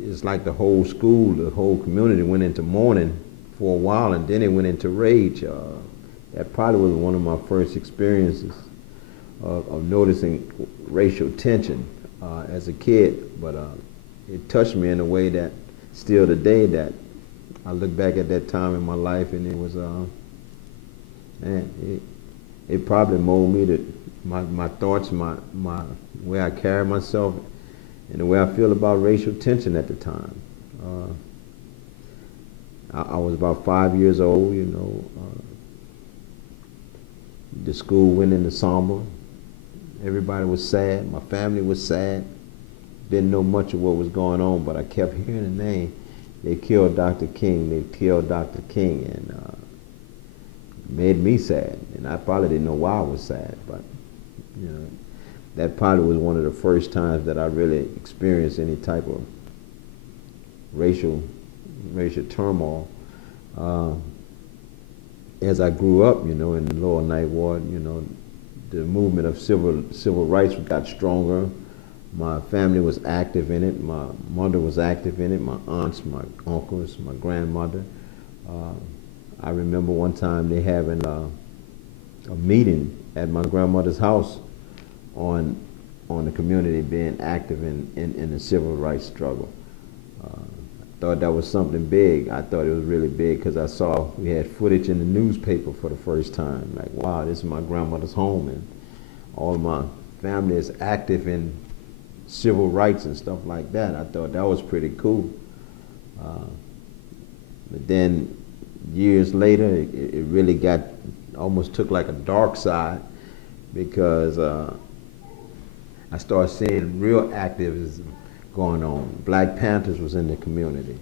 It's like the whole school, the whole community went into mourning for a while, and then it went into rage. That probably was one of my first experiences of noticing racial tension as a kid, but it touched me in a way that still today, that I look back at that time in my life, and it was, it probably molded me, to my thoughts, my way I carry myself, and the way I feel about racial tension at the time. I was about 5 years old, you know. The school went into somber. Everybody was sad. My family was sad. Didn't know much of what was going on, but I kept hearing the name. They killed Dr. King. They killed Dr. King, and it made me sad. And I probably didn't know why I was sad, but you know, that probably was one of the first times that I really experienced any type of racial turmoil. As I grew up, you know, in the Lower Ninth Ward, you know, the movement of civil rights got stronger. My family was active in it. My mother was active in it. My aunts, my uncles, my grandmother. I remember one time they having a meeting at my grandmother's house on the community being active in the civil rights struggle. I thought that was something big. I thought it was really big because I saw we had footage in the newspaper for the first time. Like, wow, this is my grandmother's home, and all of my family is active in civil rights and stuff like that. I thought that was pretty cool. But then years later, it really almost took like a dark side, because I started seeing real activism going on. Black Panthers was in the community.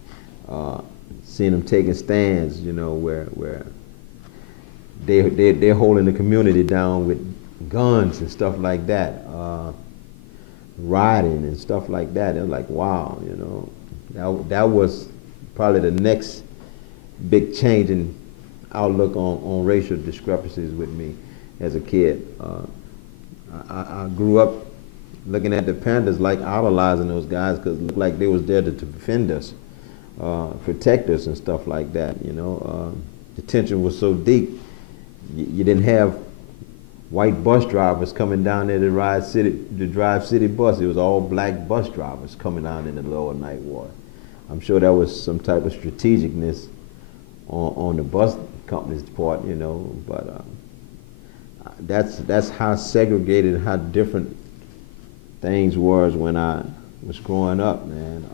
Seeing them taking stands, you know, where they're holding the community down with guns and stuff like that, rioting and stuff like that. It was like, wow, you know, that was probably the next big change in outlook on racial discrepancies with me as a kid. I grew up looking at the Panthers like idolizing those guys, because it looked like they was there to defend us, protect us and stuff like that, you know. The tension was so deep. You didn't have white bus drivers coming down there to drive city bus. It was all black bus drivers coming down in the Lower Ninth Ward. I'm sure that was some type of strategicness on the bus company's part, you know, but that's how segregated, how different things was when I was growing up, man.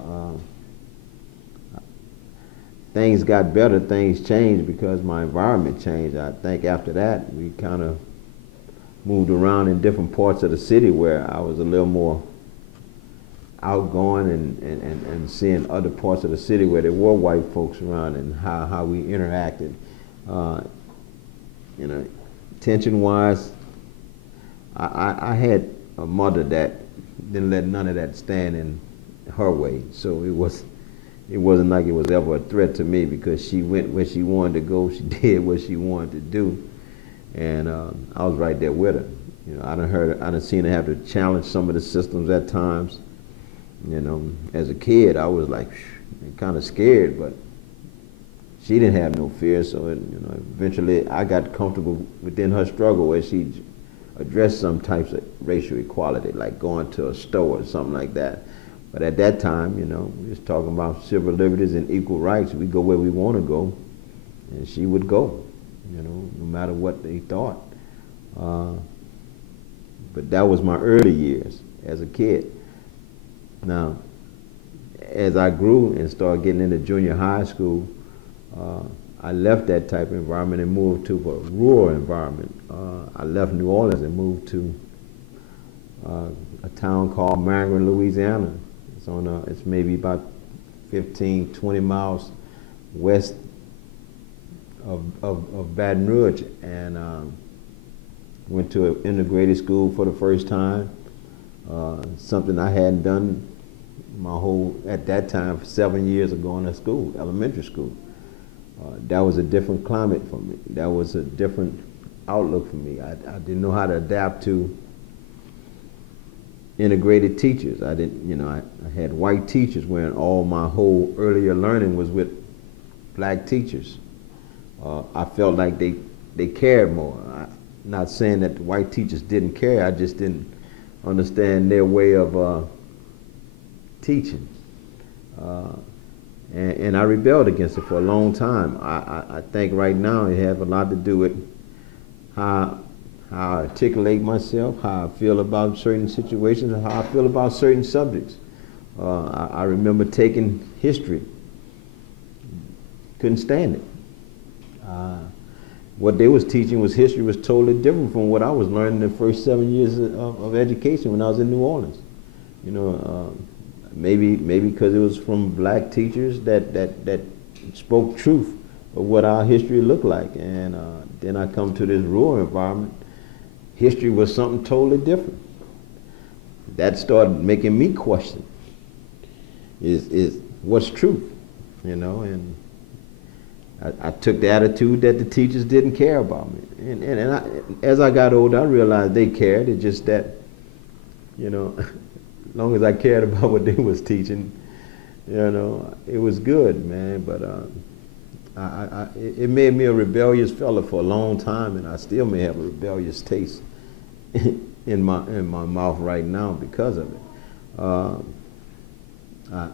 Things got better, things changed because my environment changed. I think after that, we kind of moved around in different parts of the city where I was a little more outgoing and seeing other parts of the city where there were white folks around, and how we interacted. You know, tension-wise, I had a mother that didn't let none of that stand in her way, so it wasn't like it was ever a threat to me, because she went where she wanted to go, she did what she wanted to do, and I was right there with her. You know, I done seen her have to challenge some of the systems at times. You know, as a kid, I was like kind of scared, but she didn't have no fear. So you know, eventually I got comfortable within her struggle, where she addressed some types of racial equality, like going to a store or something like that. But at that time, you know, we was talking about civil liberties and equal rights. We go where we want to go, and she would go, you know, no matter what they thought. But that was my early years as a kid. Now, as I grew and started getting into junior high school, I left that type of environment and moved to a rural environment. I left New Orleans and moved to a town called Margaret, Louisiana. It's maybe about 15, 20 miles west of Baton Rouge, and went to an integrated school for the first time. Something I hadn't done at that time, for 7 years of going to school, elementary school. That was a different climate for me. That was a different outlook for me. I didn't know how to adapt to integrated teachers. I didn't, I had white teachers when all my whole earlier learning was with black teachers. I felt like they cared more. Not saying that the white teachers didn't care, I just didn't understand their way of teaching. And I rebelled against it for a long time. I think right now it has a lot to do with how I articulate myself, how I feel about certain situations, and how I feel about certain subjects. I remember taking history. Couldn't stand it. What they was teaching history was totally different from what I was learning the first 7 years of education when I was in New Orleans. Maybe because it was from black teachers that spoke truth of what our history looked like. And then I come to this rural environment. History was something totally different. That started making me question, is what's truth, and I took the attitude that the teachers didn't care about me. And as I got older, I realized they cared. It's just that, as long as I cared about what they was teaching, it was good, man. But it made me a rebellious fella for a long time, and I still may have a rebellious taste in my mouth right now because of it.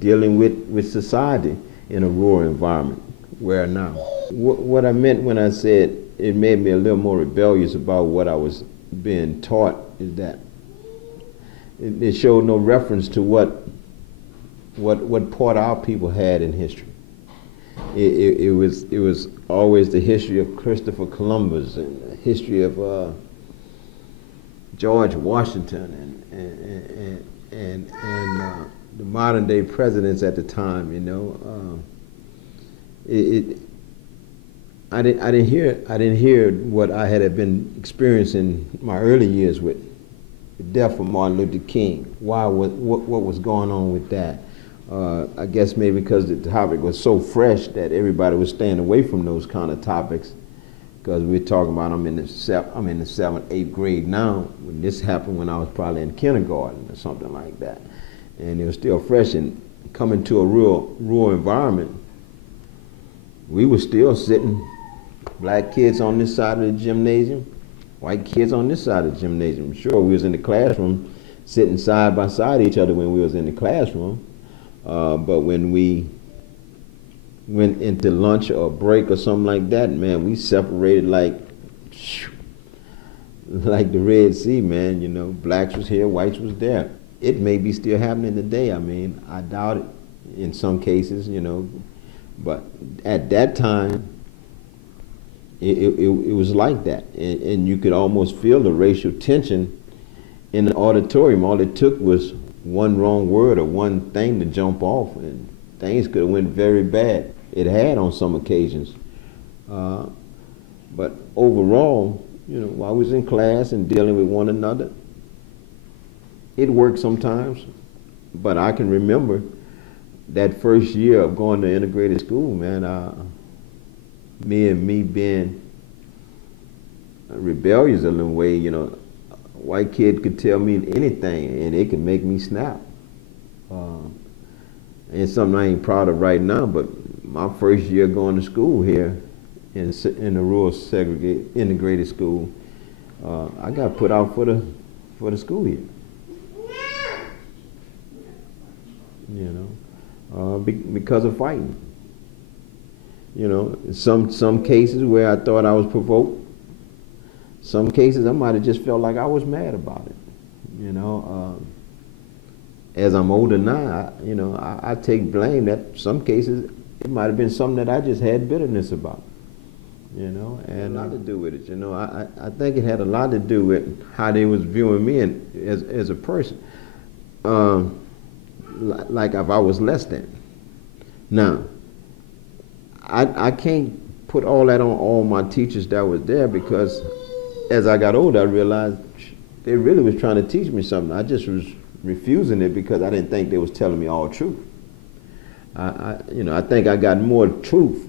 Dealing with society in a rural environment. Where now? What I meant when I said it made me a little more rebellious about what I was being taught is that it showed no reference to what part our people had in history. It was always the history of Christopher Columbus and the history of George Washington and the modern day presidents at the time. I didn't hear what I had been experiencing my early years with the death of Martin Luther King. What was going on with that? I guess maybe because the topic was so fresh that everybody was staying away from those kind of topics. Because we're talking about I'm in the 7th, 8th grade now. When this happened, when I was probably in kindergarten or something like that, and it was still fresh. And coming to a rural environment, we were still sitting, black kids on this side of the gymnasium, white kids on this side of the gymnasium. Sure, we was in the classroom sitting side by side each other when we was in the classroom, but when we went into lunch or break or something like that, man, we separated like the Red Sea, man. Blacks was here, whites was there. It may be still happening today. I doubt it in some cases, but at that time, it was like that. And you could almost feel the racial tension in the auditorium. All it took was one wrong word or one thing to jump off, and things could have went very bad. It had on some occasions. But overall, while I was in class and dealing with one another, it worked sometimes. But I can remember that first year of going to integrated school, man, me being rebellious in a way, a white kid could tell me anything and it could make me snap. It's something I ain't proud of right now, but my first year going to school here in the rural integrated school, I got put out for the school year. Because of fighting. Some cases where I thought I was provoked, some cases I might have just felt like I was mad about it. As I'm older now, I take blame that some cases it might have been something that I just had bitterness about. And a lot to do with it. I think it had a lot to do with how they was viewing me as a person. like if I was less than. Now, I can't put all that on all my teachers that was there, because as I got older, I realized they really was trying to teach me something. I just was refusing it because I didn't think they was telling me all truth. I think I got more truth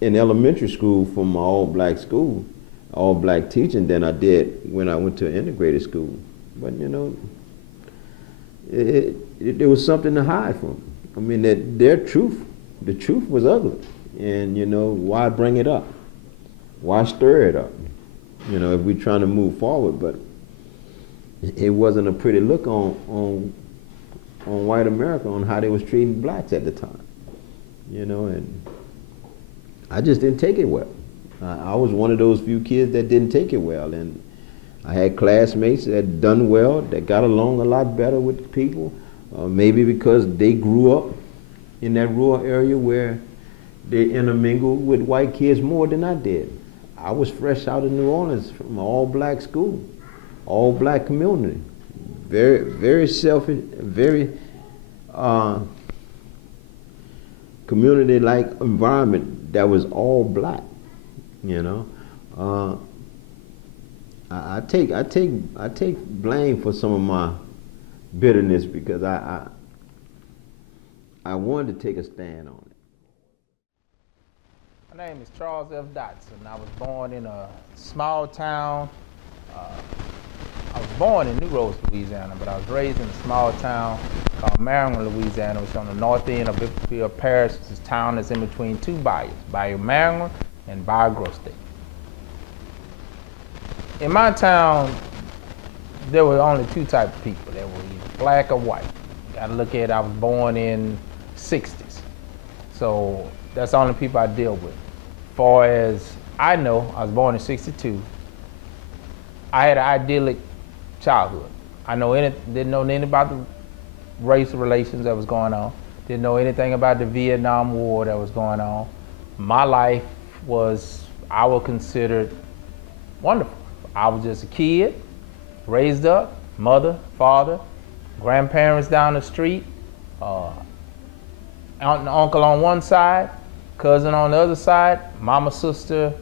in elementary school from my all-black school, all-black teaching, than I did when I went to an integrated school. But it was something to hide from. I mean, their truth, the truth was ugly, and why bring it up? Why stir it up? If we're trying to move forward, but it wasn't a pretty look on white America, on how they was treating blacks at the time, and I just didn't take it well. I was one of those few kids that didn't take it well, and I had classmates that done well, that got along a lot better with people, maybe because they grew up in that rural area where they intermingled with white kids more than I did. I was fresh out of New Orleans from an all-black school, all-black community, very selfish, very community-like environment that was all black. I take blame for some of my bitterness, because I wanted to take a stand on it. My name is Charles F. Dotson. I was born in a small town. I was born in New Roads, Louisiana, but I was raised in a small town called Marion, Louisiana, which is on the north end of Bifflefield Parish. This town is in between two bayous, Bayou Marion and Bayou Grosse. In my town, there were only two types of people. They were either black or white. You gotta look at it, I was born in the 60s. So that's the only people I deal with. Far as I know, I was born in 62. I had an idyllic childhood. Didn't know anything about the race relations that was going on. Didn't know anything about the Vietnam War that was going on. My life was, I would consider, wonderful. I was just a kid, raised up, mother, father, grandparents down the street, aunt and uncle on one side, cousin on the other side, mama's sister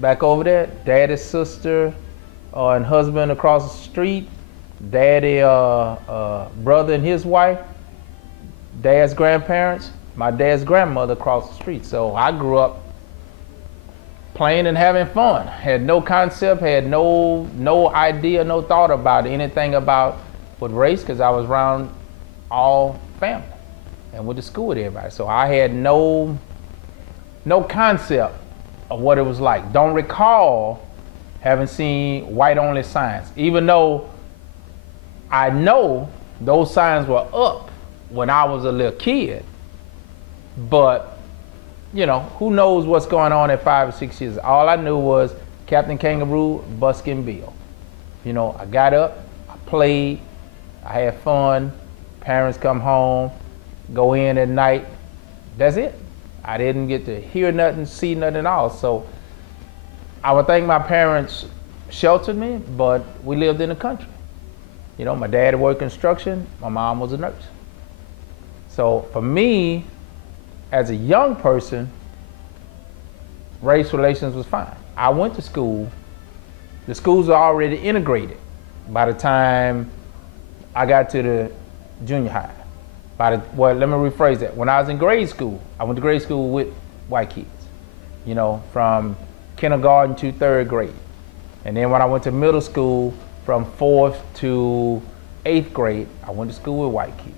back over there, daddy's sister and husband across the street, daddy brother and his wife, dad's grandparents, my dad's grandmother across the street. So I grew up playing and having fun. Had no concept, had no idea, no thought about anything about with race, because I was around all family and went to school with everybody. So I had no concept of what it was like. Don't recall having seen white-only signs, even though I know those signs were up when I was a little kid. But, who knows what's going on at 5 or 6 years. All I knew was Captain Kangaroo, Buskin Bill. I got up, I played, I had fun, parents come home, go in at night, that's it. I didn't get to hear nothing, see nothing at all. So I would think my parents sheltered me, but we lived in the country. My dad worked construction, my mom was a nurse. So for me, as a young person, race relations was fine. I went to school. The schools were already integrated by the time I got to the junior high. Let me rephrase that. When I was in grade school, I went to grade school with white kids, from kindergarten to 3rd grade. And then when I went to middle school, from 4th to 8th grade, I went to school with white kids.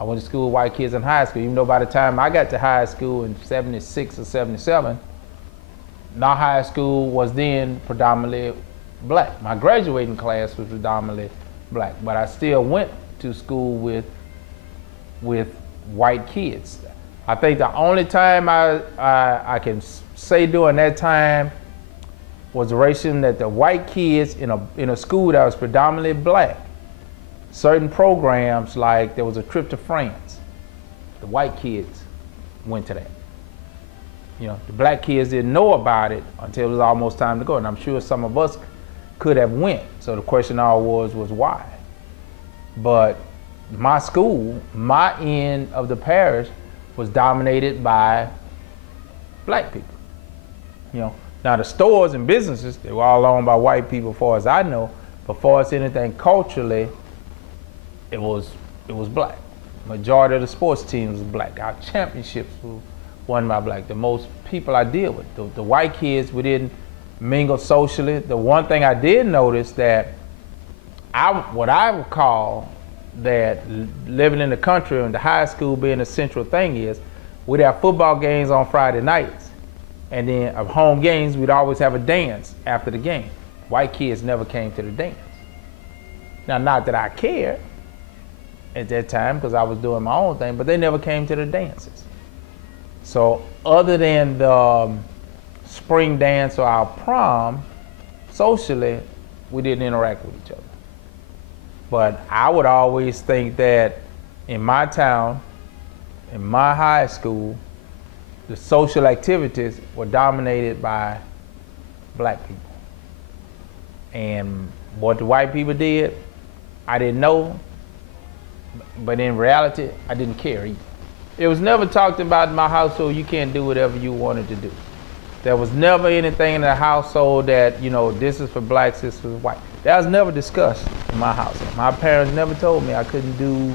I went to school with white kids in high school, even though by the time I got to high school in 76 or 77, my high school was then predominantly black. My graduating class was predominantly black, but I still went to school with white kids. I think the only time I can say during that time was the racism that the white kids in a school that was predominantly black, certain programs, like there was a trip to France, the white kids went to that. The black kids didn't know about it until it was almost time to go, and I'm sure some of us could have went. So the question always was why. But my school, my end of the parish was dominated by black people. You know, now the stores and businesses, they were all owned by white people as far as I know, but far as anything culturally, it was black. Majority of the sports teams was black. Our championships were won by black. The most people I deal with, the white kids, we didn't mingle socially. The one thing I did notice that what I would call that living in the country and the high school being a central thing is we'd have football games on Friday nights, and then of home games we'd always have a dance after the game. White kids never came to the dance. Now, not that I cared at that time because I was doing my own thing, but they never came to the dances. So other than the spring dance or our prom, socially, we didn't interact with each other. But I would always think that in my town, in my high school, the social activities were dominated by black people. And what the white people did, I didn't know, but in reality, I didn't care either. It was never talked about in my household, you can't do whatever you wanted to do. There was never anything in the household that, you know, this is for blacks, this is for white. That was never discussed in my household. My parents never told me I couldn't do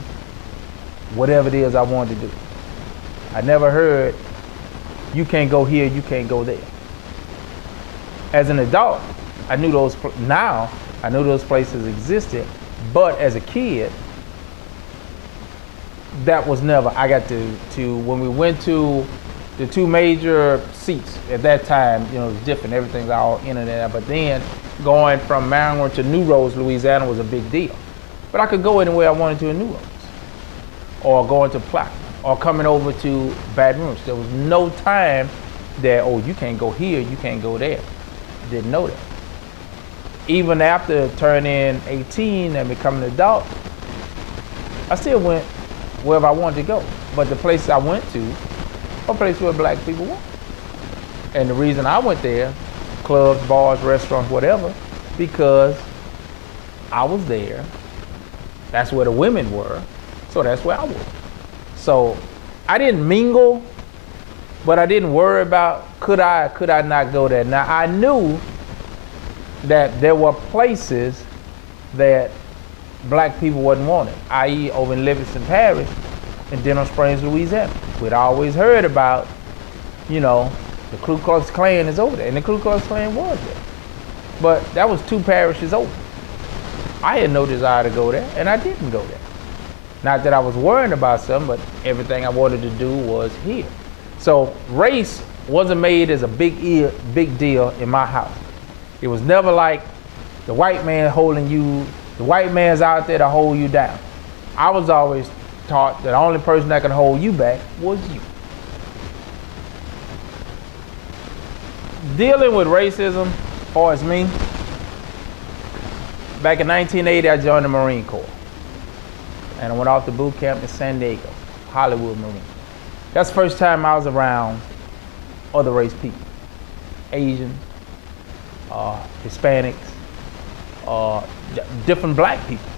whatever it is I wanted to do. I never heard, you can't go here, you can't go there. As an adult, I knew those places existed, but as a kid, that was never, I got to when we went to the two major seats at that time, you know, it was different, everything's all internet, but then going from Maryland to New Roads, Louisiana was a big deal. But I could go anywhere I wanted to in New Roads, or going to Platte, or coming over to Baton Rouge. There was no time that, oh, you can't go here, you can't go there. Didn't know that. Even after turning 18 and becoming an adult, I still went wherever I wanted to go. But the places I went to were places where black people were. And the reason I went there, clubs, bars, restaurants, whatever, because I was there. That's where the women were, so that's where I was. So I didn't mingle, but I didn't worry about could I not go there. Now I knew that there were places that black people wasn't wanted, i.e. over in Livingston Parish in Denham Springs, Louisiana. We'd always heard about, you know, the Ku Klux Klan is over there, and the Ku Klux Klan was there. But that was 2 parishes over. I had no desire to go there, and I didn't go there. Not that I was worrying about something, but everything I wanted to do was here. So race wasn't made as a big deal in my house. It was never like the white man holding you, the white man's out there to hold you down. I was always taught that the only person that could hold you back was you. Dealing with racism, as far as me, back in 1980, I joined the Marine Corps. And I went off to boot camp in San Diego, Hollywood Marine. That's the first time I was around other race people, Asians, Hispanics, different black people,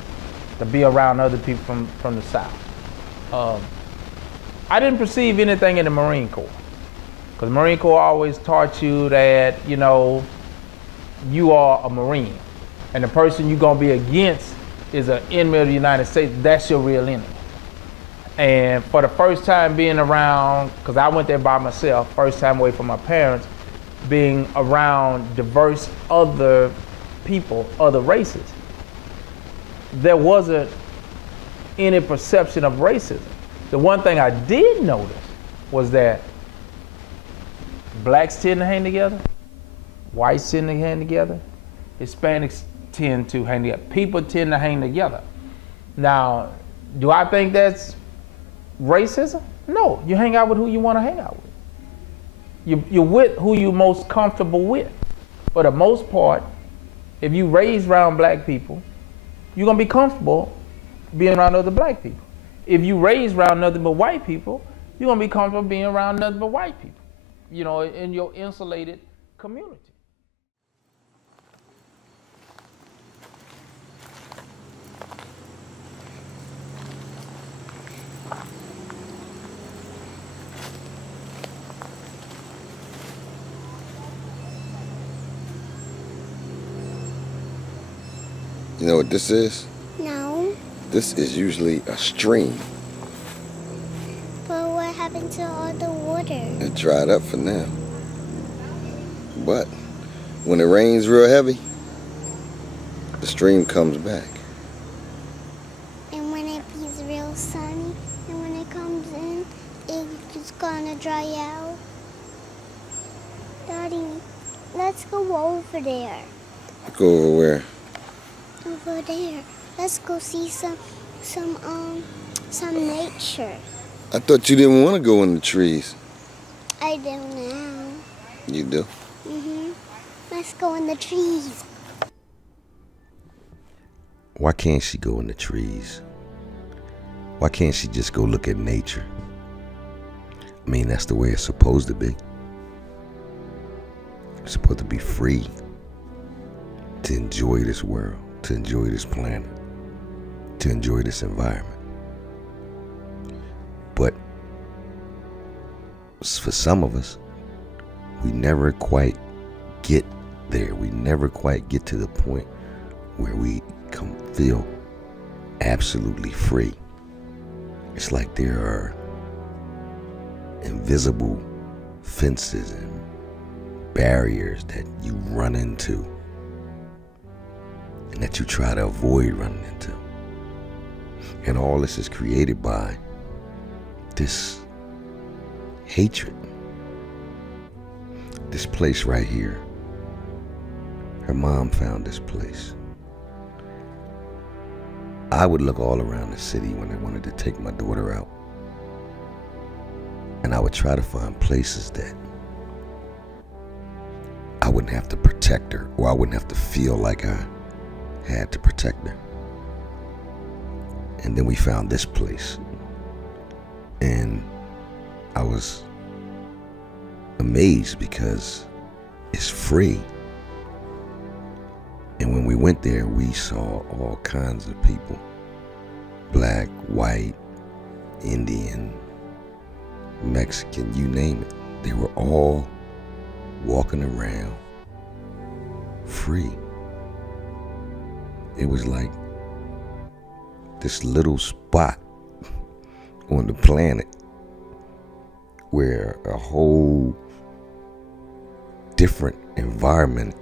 to be around other people from the South. I didn't perceive anything in the Marine Corps, because the Marine Corps always taught you that, you know, you are a Marine, and the person you're gonna be against is an enemy of the United States. That's your real enemy. And for the first time being around, because I went there by myself, first time away from my parents, being around diverse other people, other races, there wasn't any perception of racism. The one thing I did notice was that blacks tend to hang together, whites tend to hang together, Hispanics tend to hang together. People tend to hang together. Now, do I think that's racism? No, you hang out with who you want to hang out with. You're with who you're most comfortable with. For the most part, if you raised around black people, you're going to be comfortable being around other black people. If you raised around nothing but white people, you're going to be comfortable being around nothing but white people, you know, in your insulated community. You know what this is? No. This is usually a stream. But what happened to all the water? It dried up for now. But when it rains real heavy, the stream comes back. And when it is real sunny, and when it comes in, it's gonna dry out. Daddy, let's go over there. Go over where? Over there. Let's go see some nature. I thought you didn't want to go in the trees. I do now. You do? Let's go in the trees. Why can't she go in the trees? Why can't she just go look at nature? I mean, that's the way it's supposed to be. It's supposed to be free to enjoy this world, to enjoy this planet, to enjoy this environment. But for some of us, we never quite get there. We never quite get to the point where we feel absolutely free. It's like there are invisible fences and barriers that you run into and that you try to avoid running into. And all this is created by this hatred. This place right here. Her mom found this place. I would look all around the city when I wanted to take my daughter out. And I would try to find places that I wouldn't have to protect her, or I wouldn't have to feel like I had to protect her. And then we found this place. And I was amazed because it's free. And when we went there, we saw all kinds of people. Black, white, Indian, Mexican, you name it. They were all walking around free. It was like this little spot on the planet where a whole different environment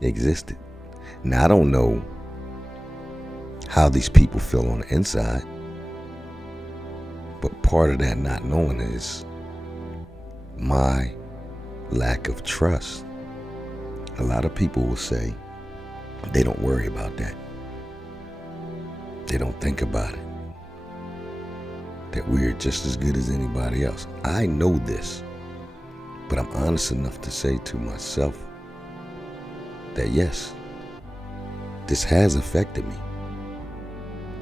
existed. Now, I don't know how these people feel on the inside, but part of that not knowing is my lack of trust. A lot of people will say they don't worry about that. They don't think about it. That we're just as good as anybody else. I know this, but I'm honest enough to say to myself that yes, this has affected me.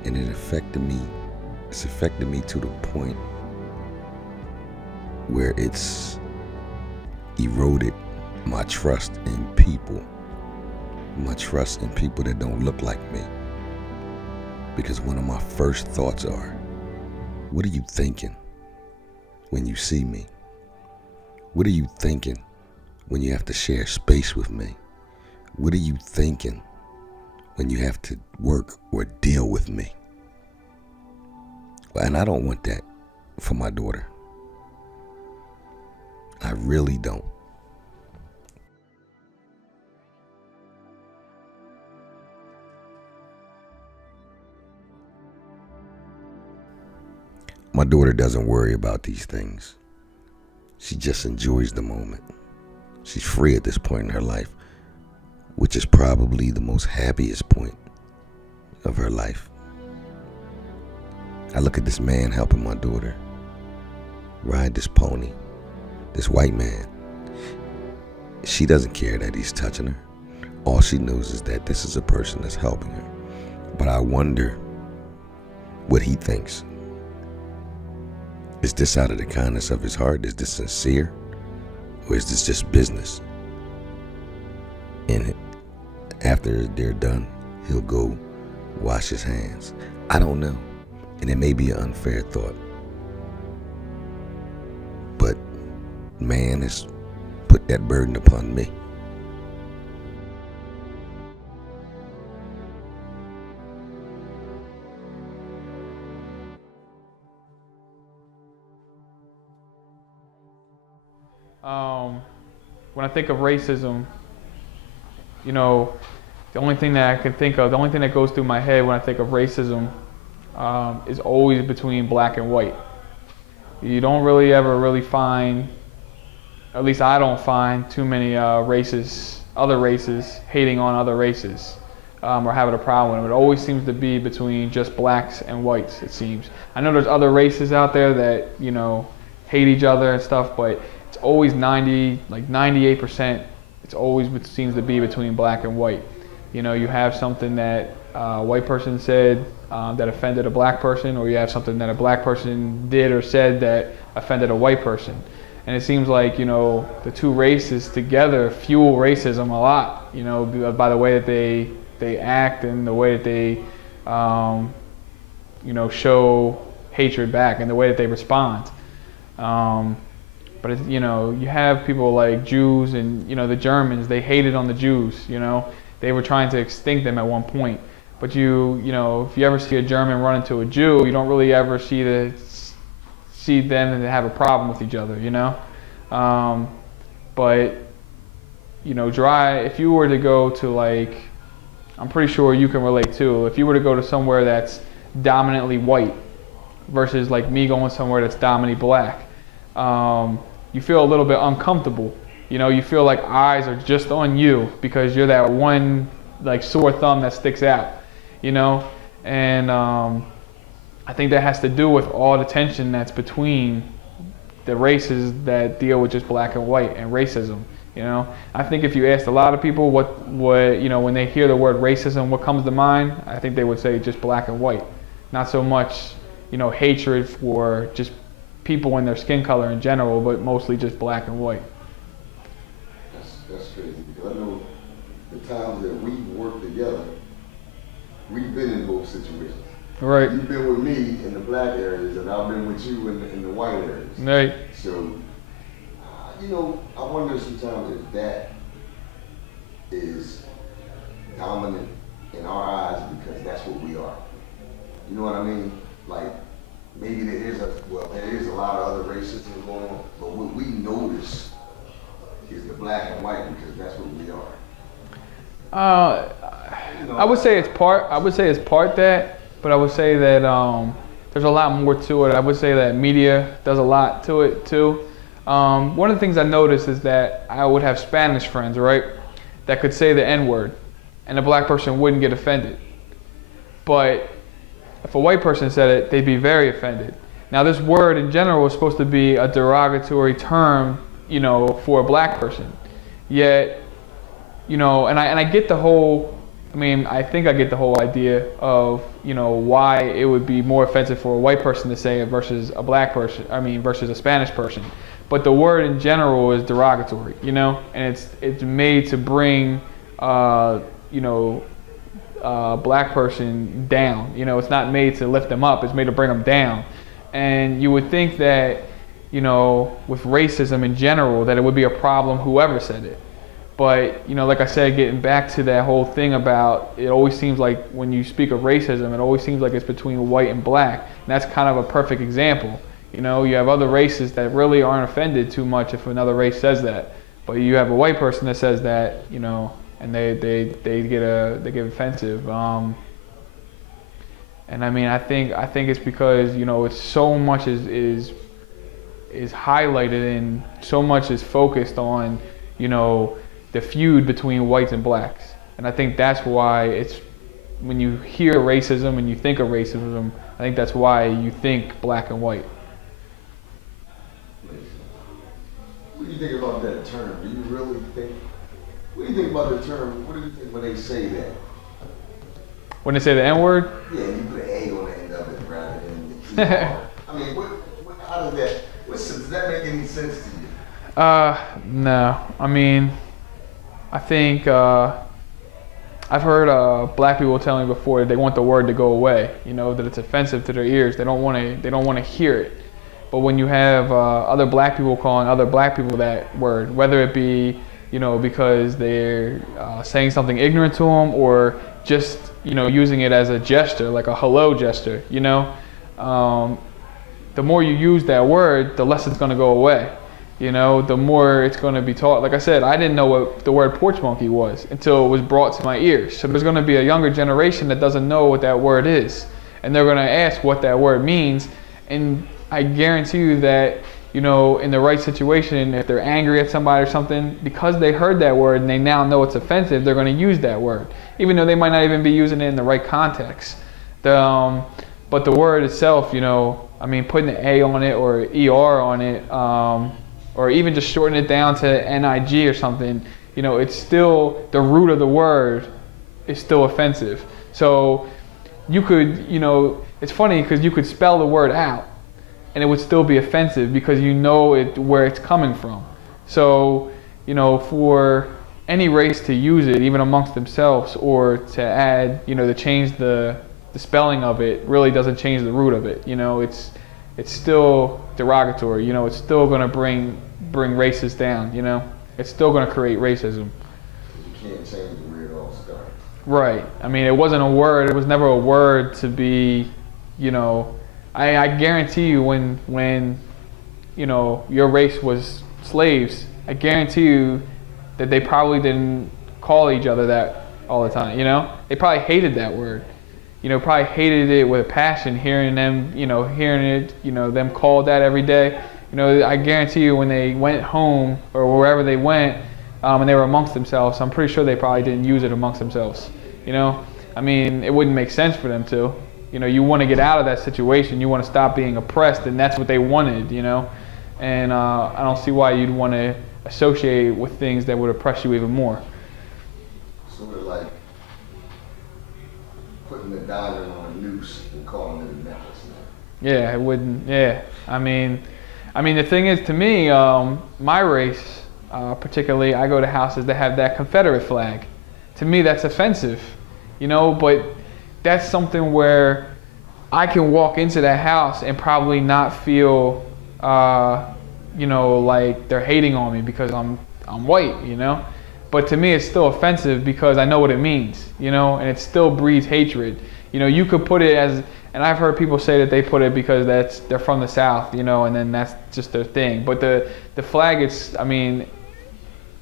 And it's affected me to the point where it's eroded my trust in people. My trust in people that don't look like me. Because one of my first thoughts are, what are you thinking when you see me? What are you thinking when you have to share space with me? What are you thinking when you have to work or deal with me? And I don't want that for my daughter. I really don't. My daughter doesn't worry about these things. She just enjoys the moment. She's free at this point in her life, which is probably the most happiest point of her life. I look at this man helping my daughter ride this pony, this white man. She doesn't care that he's touching her. All she knows is that this is a person that's helping her. But I wonder what he thinks. Is this out of the kindness of his heart? Is this sincere? Or is this just business? And after they're done, he'll go wash his hands. I don't know. And it may be an unfair thought. But man has put that burden upon me. When I think of racism, you know, the only thing that I can think of, the only thing that goes through my head when I think of racism is always between black and white. You don't really ever find, at least I don't find, too many other races hating on other races or having a problem with them. It always seems to be between just blacks and whites, it seems. I know there's other races out there that, you know, hate each other and stuff, but it's always 98%, it's always seems to be between black and white. You know, you have something that a white person said that offended a black person, or you have something that a black person did or said that offended a white person. And it seems like, you know, the two races together fuel racism a lot, you know, by the way that they act and the way that they, you know, show hatred back and the way that they respond. But it's, you know, you have people like Jews and, you know, the Germans, they hated on the Jews, you know. They were trying to extinct them at one point. But you know, if you ever see a German run into a Jew, you don't really ever see them and they have a problem with each other, you know. But, you know, if you were to go to, like, I'm pretty sure you can relate too, if you were to go to somewhere that's dominantly white versus like me going somewhere that's dominantly black, you feel a little bit uncomfortable. You know, you feel like eyes are just on you because you're that one like sore thumb that sticks out, you know? And I think that has to do with all the tension that's between the races that deal with just black and white and racism, you know? I think if you asked a lot of people what you know, when they hear the word racism, what comes to mind, I think they would say just black and white. Not so much, you know, hatred for just people and their skin color in general, but mostly just black and white. That's crazy, because I know the times that we've worked together, we've been in both situations. Right. You've been with me in the black areas, and I've been with you in the white areas. Right. So, you know, I wonder sometimes if that is dominant in our eyes because that's what we are. You know what I mean? Like, maybe there is a lot of other racism going on, but what we notice is the black and white because that's what we are. You know, I would say it's part that, but I would say that there's a lot more to it. I would say that media does a lot to it too. One of the things I noticed is that I would have Spanish friends, right, that could say the N-word, and a black person wouldn't get offended. But if a white person said it, they'd be very offended. Now, this word in general is supposed to be a derogatory term, you know, for a black person. Yet, you know, and I get the whole, I think I get the whole idea of, you know, why it would be more offensive for a white person to say it versus a black person, versus a Spanish person. But the word in general is derogatory, you know, and it's made to bring, you know, black person down. You know, it's not made to lift them up, it's made to bring them down. And you would think that, you know, with racism in general, that it would be a problem whoever said it. But, you know, like I said, getting back to that whole thing about, it always seems like when you speak of racism, it always seems like it's between white and black. And that's kind of a perfect example. You know, you have other races that really aren't offended too much if another race says that. But you have a white person that says that, you know, and they get offensive. And I think it's because, you know, it's so much is highlighted and so much is focused on, you know, the feud between whites and blacks. And I think that's why it's, when you hear racism and you think of racism, I think that's why you think black and white. What do you think about that term? Do you really think, what do you think about the term? What do you think when they say that? When they say the N-word? Yeah, you put an A on the end of it rather than the E-R. How does that make any sense to you? No. I think I've heard black people tell me before that they want the word to go away. You know, that it's offensive to their ears. They don't want to hear it. But when you have other black people calling other black people that word, whether it be, you know, because they're saying something ignorant to them or just, you know, using it as a gesture, like a hello gesture, you know, the more you use that word, the less it's going to go away. you know, the more it's going to be taught. Like I said, I didn't know what the word porch monkey was until it was brought to my ears. So there's going to be a younger generation that doesn't know what that word is, and they're going to ask what that word means. And I guarantee you that, you know, in the right situation, if they're angry at somebody or something, because they heard that word and they now know it's offensive, they're going to use that word, even though they might not even be using it in the right context. But the word itself, you know, I mean, putting an A on it or ER on it, or even just shortening it down to NIG or something, you know, it's still, the root of the word is still offensive. So you could, you know, it's funny because you could spell the word out and it would still be offensive because you know where it's coming from. So, you know, for any race to use it, even amongst themselves, or to add, you know, to change the spelling of it, really doesn't change the root of it. You know, it's still derogatory. You know, it's still going to bring races down. You know, it's still going to create racism. You can't change where it all started. Right. I mean, it wasn't a word. It was never a word to be, you know. I guarantee you when you know, your race was slaves, I guarantee you that they probably didn't call each other that all the time. You know, they probably hated that word. You know, probably hated it with a passion, hearing it, you know, them called that every day. You know, I guarantee you when they went home or wherever they went, and they were amongst themselves, I'm pretty sure they probably didn't use it amongst themselves. You know, I mean, it wouldn't make sense for them to. You know, you want to get out of that situation, you want to stop being oppressed, and that's what they wanted, you know. And I don't see why you'd want to associate with things that would oppress you even more. Sort of like putting the diamond on a noose and calling it a necklace now. Yeah, it wouldn't. Yeah, I mean, the thing is, to me, my race, particularly, I go to houses that have that Confederate flag. To me, that's offensive, you know. But that's something where I can walk into that house and probably not feel, you know, like they're hating on me because I'm white, you know. But to me, it's still offensive because I know what it means, you know, and it still breeds hatred. You know, you could put it as, and I've heard people say that they put it because they're from the South, you know, and then that's just their thing. But the flag, I mean,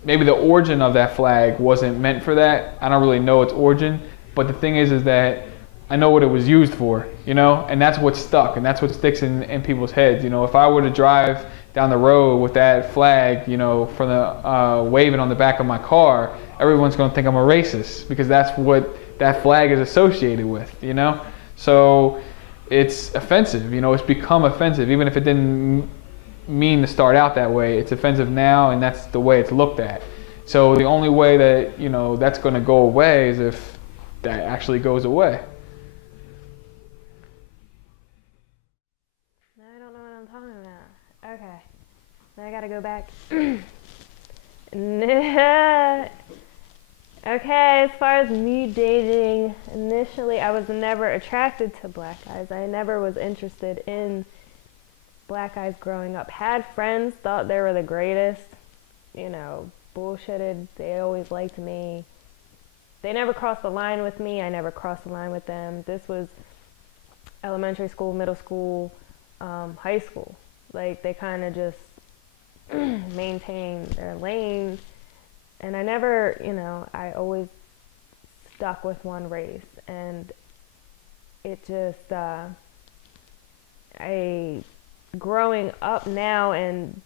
maybe the origin of that flag wasn't meant for that. I don't really know its origin. But the thing is that I know what it was used for, you know, and that's what stuck, and that's what sticks in people's heads. You know, if I were to drive down the road with that flag, you know, from the waving on the back of my car, everyone's going to think I'm a racist because that's what that flag is associated with, you know. So it's offensive, you know. It's become offensive, even if it didn't mean to start out that way. It's offensive now, and that's the way it's looked at. So the only way that, you know, that's going to go away is if that actually goes away. Okay, now I gotta go back. Okay, as far as me dating, initially I was never attracted to black guys. I never was interested in black guys growing up. Had friends, thought they were the greatest, you know, bullshitted. They always liked me. They never crossed the line with me. I never crossed the line with them. This was elementary school, middle school, high school. Like, they kind of just maintained their lane. And I never, you know, I always stuck with one race. And it just, growing up now and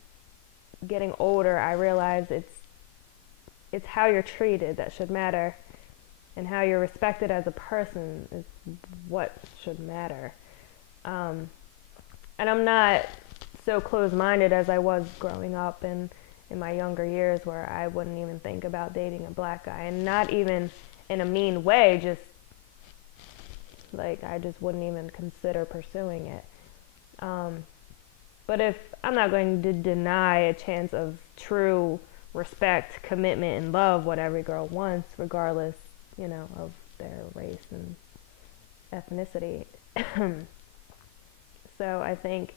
getting older, I realize it's how you're treated that should matter. And how you're respected as a person is what should matter. And I'm not so closed-minded as I was growing up and in my younger years, where I wouldn't even think about dating a black guy, and not even in a mean way, just like I just wouldn't even consider pursuing it. But if I'm not going to deny a chance of true respect, commitment, and love what every girl wants, regardless, you know, of their race and ethnicity. So I think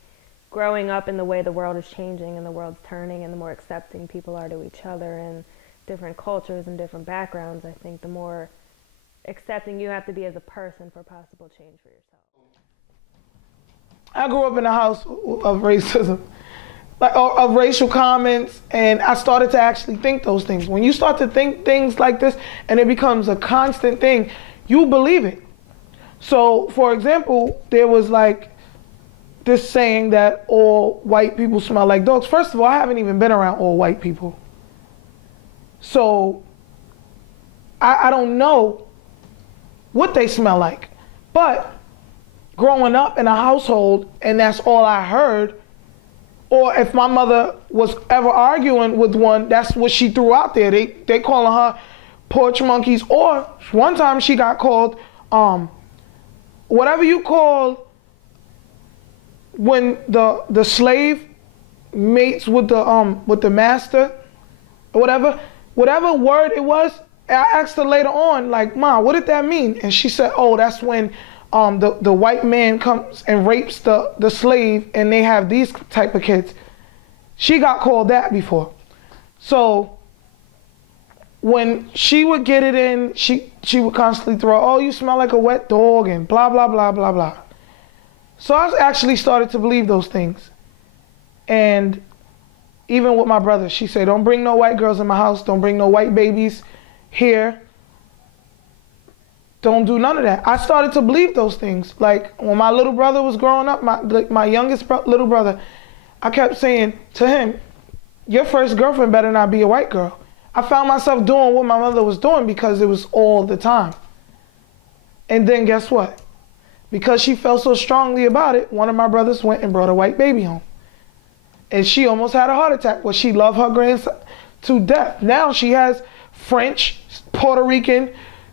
growing up in the way the world is changing and the world's turning, and the more accepting people are to each other and different cultures and different backgrounds, I think the more accepting you have to be as a person for possible change for yourself. I grew up in a house of racism. like of racial comments, and I started to actually think those things. When you start to think things like this and it becomes a constant thing, you believe it. So, for example, there was like this saying that all white people smell like dogs. First of all, I haven't even been around all white people. So, I don't know what they smell like. But growing up in a household and that's all I heard, or if my mother was ever arguing with one, that's what she threw out there. They calling her porch monkeys, or one time she got called whatever you call when the slave mates with the master, or whatever word it was. I asked her later on, like, Ma, what did that mean? And she said, oh, that's when the white man comes and rapes the slave, and they have these type of kids. She got called that before. So when she would get it in, she would constantly throw, oh, you smell like a wet dog, and blah, blah, blah, blah, blah. So I actually started to believe those things. And even with my brother, she said, don't bring no white girls in my house. Don't bring no white babies here. Don't do none of that. I started to believe those things. Like when my little brother was growing up, my youngest little brother, I kept saying to him, your first girlfriend better not be a white girl. I found myself doing what my mother was doing because it was all the time. And then guess what? Because she felt so strongly about it, one of my brothers went and brought a white baby home. And she almost had a heart attack. Well, she loved her grandson to death. Now she has French, Puerto Rican,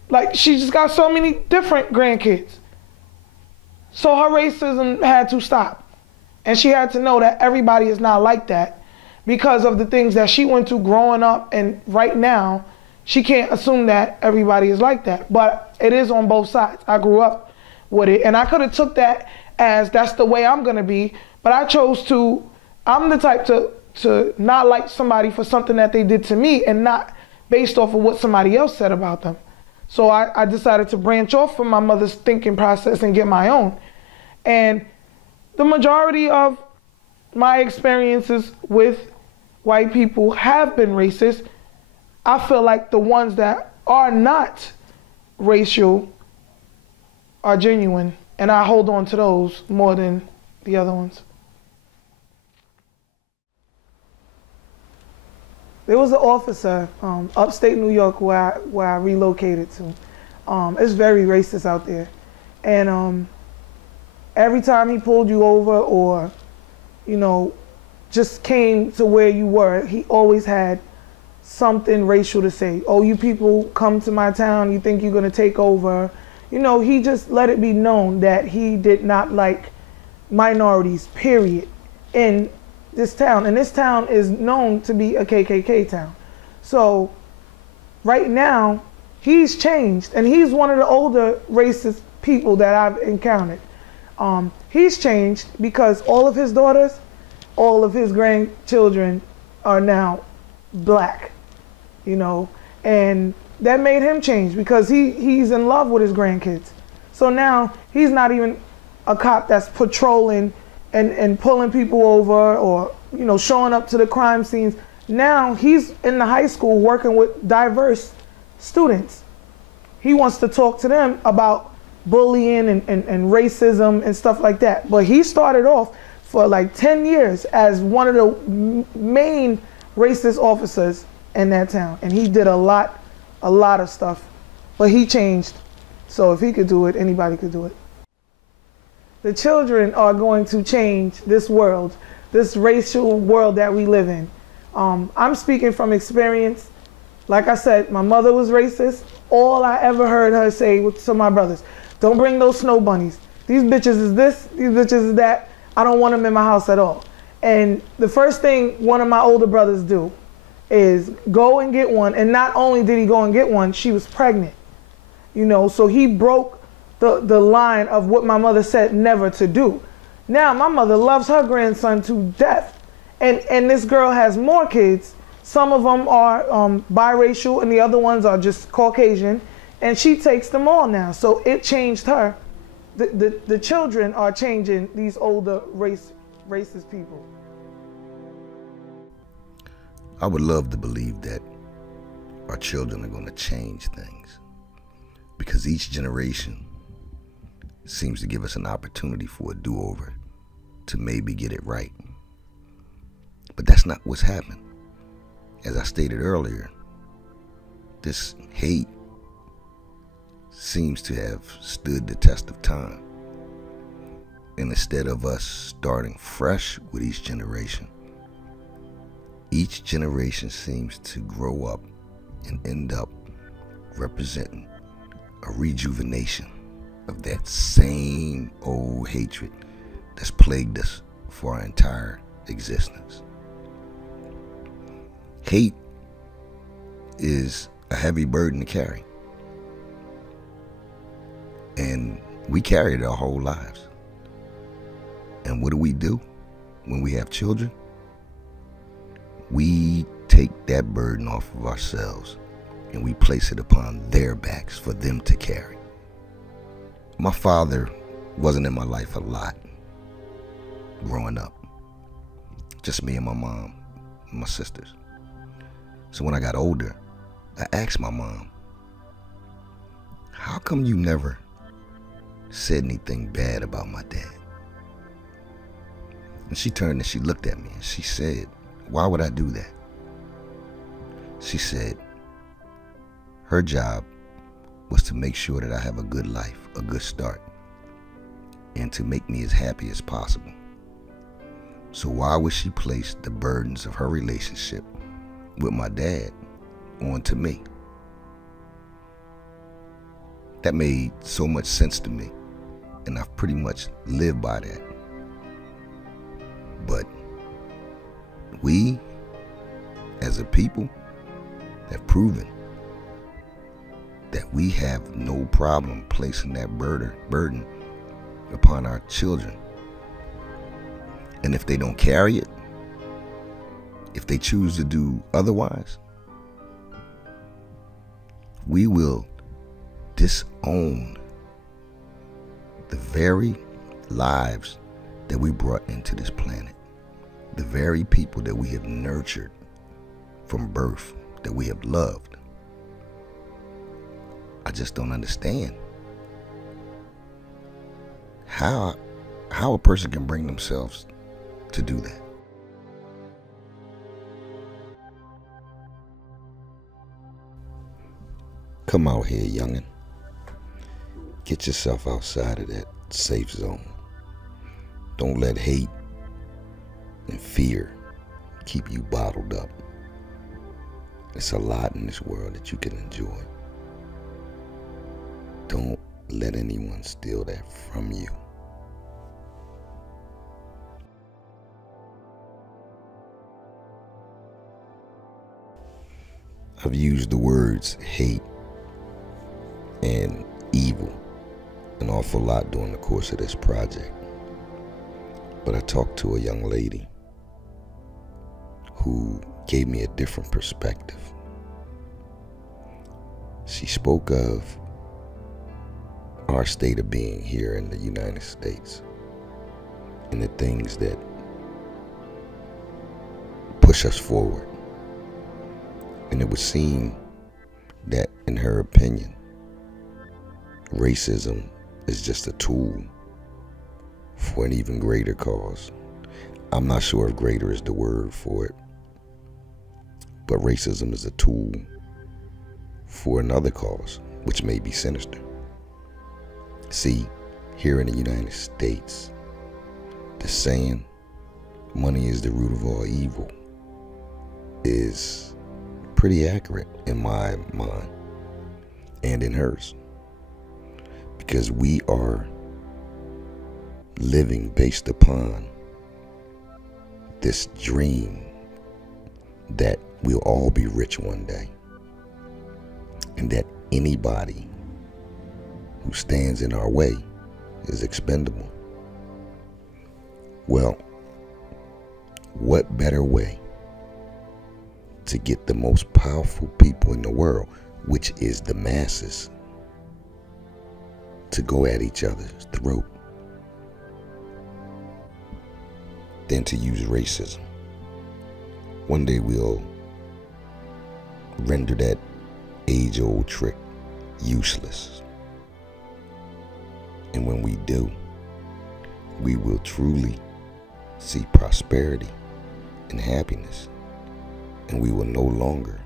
like she just got so many different grandkids. So her racism had to stop. And she had to know that everybody is not like that because of the things that she went through growing up. And right now, she can't assume that everybody is like that. But it is on both sides. I grew up with it. And I could have took that as that's the way I'm going to be. But I chose to, I'm the type to not like somebody for something that they did to me and not based off of what somebody else said about them. So I decided to branch off from my mother's thinking process and get my own. And the majority of my experiences with white people have been racist. I feel like the ones that are not racial are genuine, and I hold on to those more than the other ones. There was an officer, upstate New York, where I relocated to. It's very racist out there. And every time he pulled you over or, you know, just came to where you were, he always had something racial to say. Oh, you people come to my town, you think you're gonna take over. You know, he just let it be known that he did not like minorities, period, in this town. And this town is known to be a KKK town. So right now, he's changed, and he's one of the older racist people that I've encountered. He's changed because all of his daughters, all of his grandchildren are now black, you know, and that made him change because he's in love with his grandkids. So now he's not even a cop that's patrolling and pulling people over or, you know, showing up to the crime scenes. Now he's in the high school working with diverse students. He wants to talk to them about bullying and racism and stuff like that. But he started off for like 10 years as one of the main racist officers in that town. And he did a lot of stuff, but he changed. So if he could do it, anybody could do it. The children are going to change this world, this racial world that we live in. I'm speaking from experience. Like I said, my mother was racist. All I ever heard her say to my brothers, don't bring those snow bunnies. These bitches is this, these bitches is that. I don't want them in my house at all. And the first thing one of my older brothers do is go and get one. And not only did he go and get one, she was pregnant. You know, so he broke the line of what my mother said never to do. Now my mother loves her grandson to death. And this girl has more kids. Some of them are biracial and the other ones are just Caucasian. And she takes them all now. So it changed her. The children are changing these older racist people. I would love to believe that our children are going to change things, because each generation seems to give us an opportunity for a do-over to maybe get it right. But that's not what's happened. As I stated earlier, this hate seems to have stood the test of time. And instead of us starting fresh with each generation seems to grow up and end up representing a rejuvenation of that same old hatred that's plagued us for our entire existence. Hate is a heavy burden to carry, and we carry it our whole lives. And what do when we have children? We take that burden off of ourselves and we place it upon their backs for them to carry. My father wasn't in my life a lot growing up. Just me and my mom and my sisters. So when I got older, I asked my mom, how come you never said anything bad about my dad? And she turned and she looked at me and she said, why would I do that? She said her job was to make sure that I have a good life, a good start, and to make me as happy as possible. So why would she place the burdens of her relationship with my dad onto me? That made so much sense to me, and I've pretty much lived by that. But we, as a people, have proven that we have no problem placing that burden upon our children. And if they don't carry it, if they choose to do otherwise, we will disown the very lives that we brought into this planet, the very people that we have nurtured from birth, that we have loved. I just don't understand how a person can bring themselves to do that. Come out here, youngin'. Get yourself outside of that safe zone. Don't let hate and fear keep you bottled up. There's a lot in this world that you can enjoy. Don't let anyone steal that from you. I've used the words hate and evil an awful lot during the course of this project. But I talked to a young lady who gave me a different perspective. She spoke of our state of being here in the United States and the things that push us forward. And it would seem that, in her opinion, racism is just a tool for an even greater cause. I'm not sure if greater is the word for it, but racism is a tool for another cause, which may be sinister. See, here in the United States, the saying, money is the root of all evil, is pretty accurate in my mind and in hers, because we are living based upon this dream that we'll all be rich one day, and that anybody who stands in our way is expendable. Well, what better way to get the most powerful people in the world, which is the masses, to go at each other's throat than to use racism? One day we'll render that age-old trick useless. And when we do, we will truly see prosperity and happiness, and we will no longer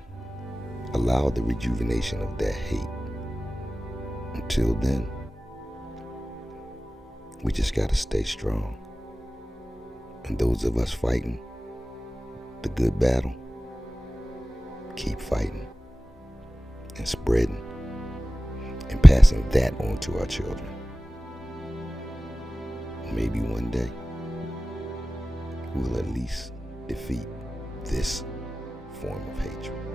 allow the rejuvenation of that hate. Until then, we just gotta stay strong. And those of us fighting the good battle, keep fighting and spreading and passing that on to our children. Maybe one day we'll at least defeat this form of hatred.